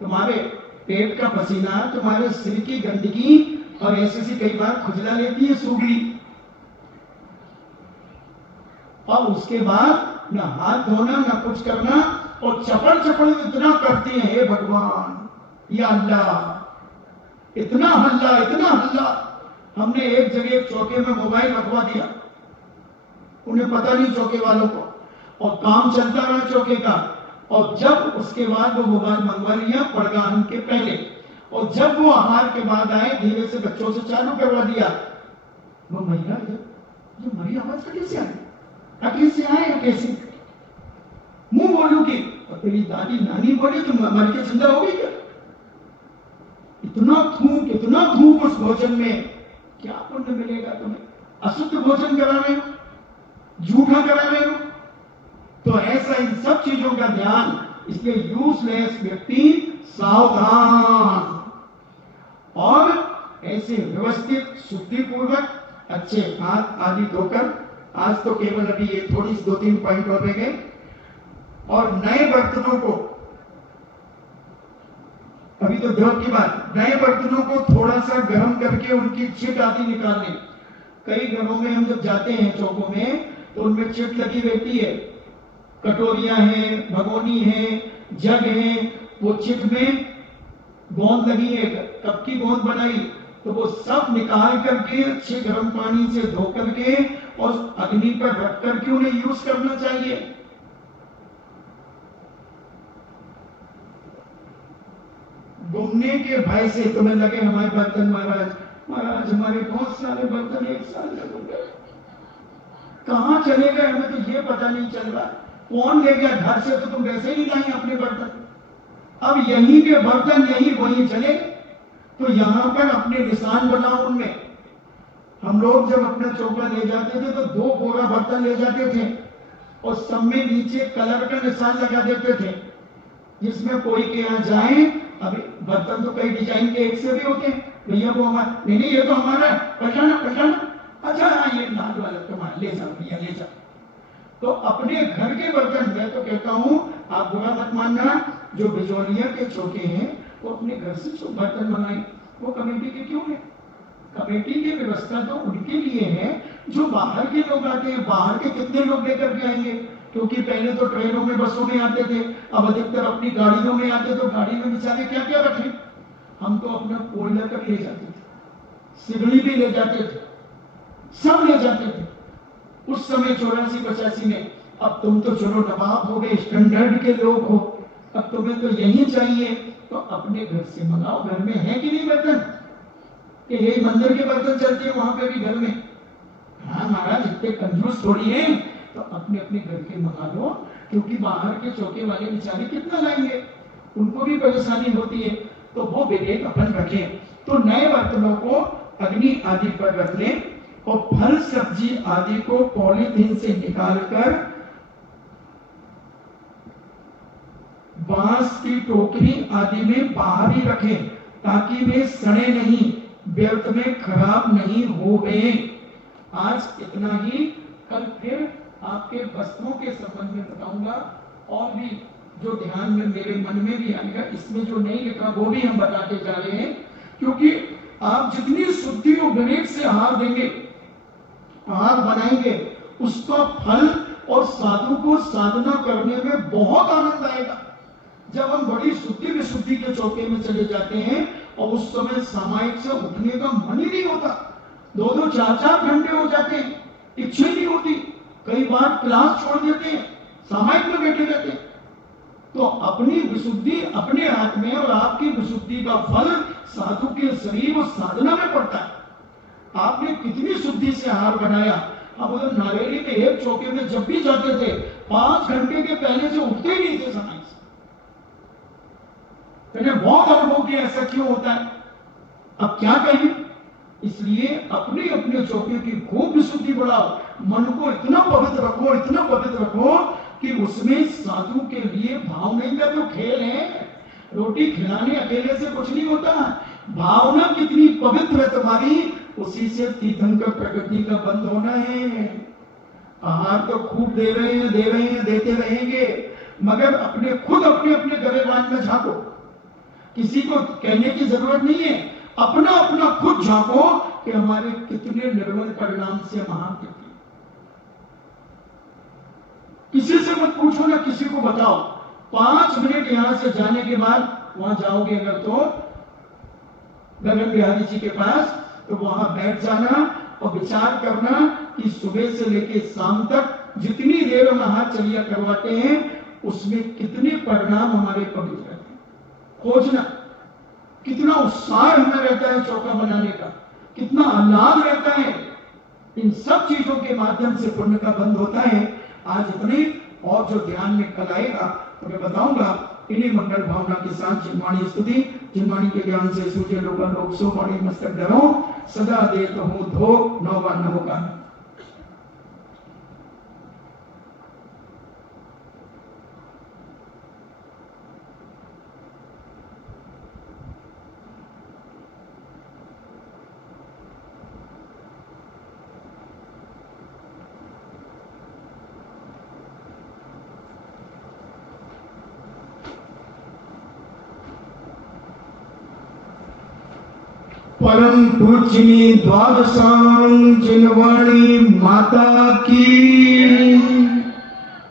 तुम्हारे पेट का पसीना, तुम्हारे सिर की गंदगी और ऐसे कई बार खुजला लेती है सूगड़ी, और उसके बाद ना हाथ धोना ना कुछ करना, और चपड़ चपड़ इतना करते हैं, हे भगवान या अल्लाह, इतना हल्ला। हमने एक जगह एक चौके में मोबाइल रखवा दिया, उन्हें पता नहीं चौके वालों को, और काम चलता रहा चौके का। और जब उसके बाद वो मोबाइल मंगवा लिया पड़गान के पहले, और जब वो आहार के बाद आए धीरे से बच्चों से चालू करवा दिया। वो महिला जो मरी आवाज कैसे आई, कैसे आए, कैसे मुंह बोलू की, और तेरी दादी नानी बोली तुम मर के जिंदा हो गई क्या? इतना थूक उस भोजन में, क्या पुण्य मिलेगा तुम्हें? अशुद्ध भोजन करा रहे हो, झूठा करा रहे हो। तो ऐसा इन सब चीजों का ध्यान, इसलिए यूजलेस व्यक्ति सावधान, और ऐसे व्यवस्थित शुद्धिपूर्वक अच्छे हाथ आदि धोकर, आज तो केवल अभी ये थोड़ी 2-3 पॉइंट हो गए, और नए बर्तनों को, अभी तो द्रव की बात, नए बर्तनों को थोड़ा सा गर्म करके उनकी चिट आदि निकालने। कई घरों में हम जब जाते हैं चौकों में तो उनमें चिट लगी रहती है, कटोरियां हैं, भगोनी है, जग है, वो चिट में गोंद लगी है, कप की गोंद बनाई, तो वो सब निकाल करके अच्छे गर्म पानी से धो करके और अग्नि पर रख करके उन्हें यूज करना चाहिए। घूमने के भय से तुम्हें लगे हमारे बर्तन महाराज हमारे बहुत सारे बर्तन एक साल लगेंगे, कहां चले गए हमें तो ये पता नहीं चल रहा, कौन ले गया घर से, तो तुम वैसे ही लाए अपने बर्तन, अब यहीं के बर्तन यहीं वहीं चले। तो यहां पर अपने निशान बनाओ उनमें। हम लोग जब अपना चौका ले जाते थे तो 2 बोरा बर्तन ले जाते थे और सब में नीचे कलर का निशान लगा देते थे, जिसमें कोई के यहाँ जाए, अभी बर्तन तो कई डिजाइन के एक से भी होते हैं, भैया वो हमारा नहीं ये तो हमारा है, पहचाना, अच्छा हाँ ये लाल वाला तुम्हारा, ले जाओ भैया ले जाओ। तो अपने घर के बर्तन, मैं तो कहता हूं आप बुरा मत मानना, जो बिजौलिया के चौके हैं वो अपने घर से बर्तन मंगाए, वो कमेटी के क्यों है? कमेटी की व्यवस्था तो उनके लिए है जो बाहर के लोग आते हैं। बाहर के कितने लोग लेकर के आएंगे, क्योंकि पहले तो ट्रेनों में बसों में आते थे, अब अधिकतर अपनी गाड़ियों में आते, तो गाड़ी में बेचारे क्या क्या रखें। हम तो अपना कोयला तक ले जाते थे, सिगड़ी भी ले जाते थे, सब ले जाते थे उस समय 84-85 में। अब तुम तो चलो नवाब हो गए, स्टैंडर्ड के लोग हो, अब तुम्हें तो यही चाहिए, तो अपने घर से मंगाओ। घर में है कि नहीं बर्तन, कि यही मंदिर के बर्तन चलते हैं वहां पे भी घर में? हाँ महाराज इतने कंजूस थोड़ी है, तो अपने अपने घर के मंगा लो, क्योंकि बाहर के चौके वाले बेचारे कितना लाएंगे, उनको भी परेशानी होती है। तो वो विवेक अपन रखें। तो नए बर्तनों को अग्नि आदि पर रख लें, और फल सब्जी आदि को पॉलीथीन से निकालकर बांस की टोकरी आदि में बाहर ही रखें, ताकि वे सड़े नहीं, व्यर्थ में खराब नहीं हो गए। आज इतना ही, कल फिर आपके वस्त्रों के संबंध में बताऊंगा, और भी जो ध्यान में मेरे मन में भी आएगा। इसमें जो नहीं लिखा वो भी हम बताते जा रहे हैं, क्योंकि आप जितनी शुद्धि और विवेक से आहार देंगे, आहार बनाएंगे, उसका फल और साधु को साधना करने में बहुत आनंद आएगा। जब हम बड़ी शुद्धि विशुद्धि के चौके में चले जाते हैं और उस समय सामायिक से उठने का मन ही नहीं होता, 2-2, 4-4 घंटे हो जाते हैं, इच्छा ही नहीं होती, कई बार क्लास छोड़ देते हैं, सामायिक में बैठे रहते हैं। तो अपनी विशुद्धि अपने हाथ में, और आपकी विशुद्धि का फल साधु के शरीर और साधना में पड़ता है। आपने कितनी शुद्धि से आहार बनाया। अब उधर नावेली में एक चौके में जब भी जाते थे 5 घंटे के पहले से उठते ही नहीं थे समय से। मैंने बहुत अनुभव किया ऐसा क्यों होता है, अब क्या कहें। इसलिए अपने अपने चौके की खूब विशुद्धि बढ़ाओ, मन को इतना पवित्र रखो कि उसमें साधु के लिए भाव नहीं का जो खेल है, रोटी खिलाने अकेले से कुछ नहीं होता, भावना कितनी पवित्र है तुम्हारी, उसी से तीर्थंकर प्रकृति का बंद होना है। आहार तो खूब दे रहे हैं, देते रहेंगे, मगर अपने खुद अपने गरेबान में झांको। किसी को कहने की जरूरत नहीं है, अपना अपना खुद झांको कि हमारे कितने निर्मल परिणाम से हम आहार देते हैं। किसी से मत पूछो, ना किसी को बताओ, 5 मिनट यहां से जाने के बाद वहां जाओगे अगर तो गगन बिहारी जी के पास, तो वहां बैठ जाना और विचार करना कि सुबह से लेकर शाम तक जितनी देर हम हाथ चलिया करवाते हैं उसमें कितने परिणाम हमारे पवित्र रहते हैं। खोजना कितना उत्साह हमें रहता है चौका बनाने का, कितना आह्लाद रहता है। इन सब चीजों के माध्यम से पुण्य का बंद होता है। आज इतने, और जो ध्यान में कल आएगा तो मैं बताऊंगा। इन्हीं मंगल भावना के साथ जिनवाणी स्तुति, जिनवाणी के ज्ञान से सूझे लोगों लोग सो वाणी मस्तक धरो, सदा देत हूं धो नौवा न होगा। परम पूजनी द्वादशांग जिनवाणी माता की।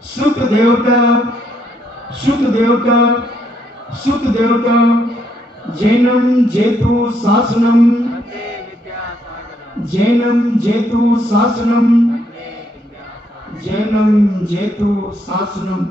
सुत देवता सुत देवता सुत देवता जैनम जेतु शासनम जैनम जेतु शासनम जैनम जेतु शासनम।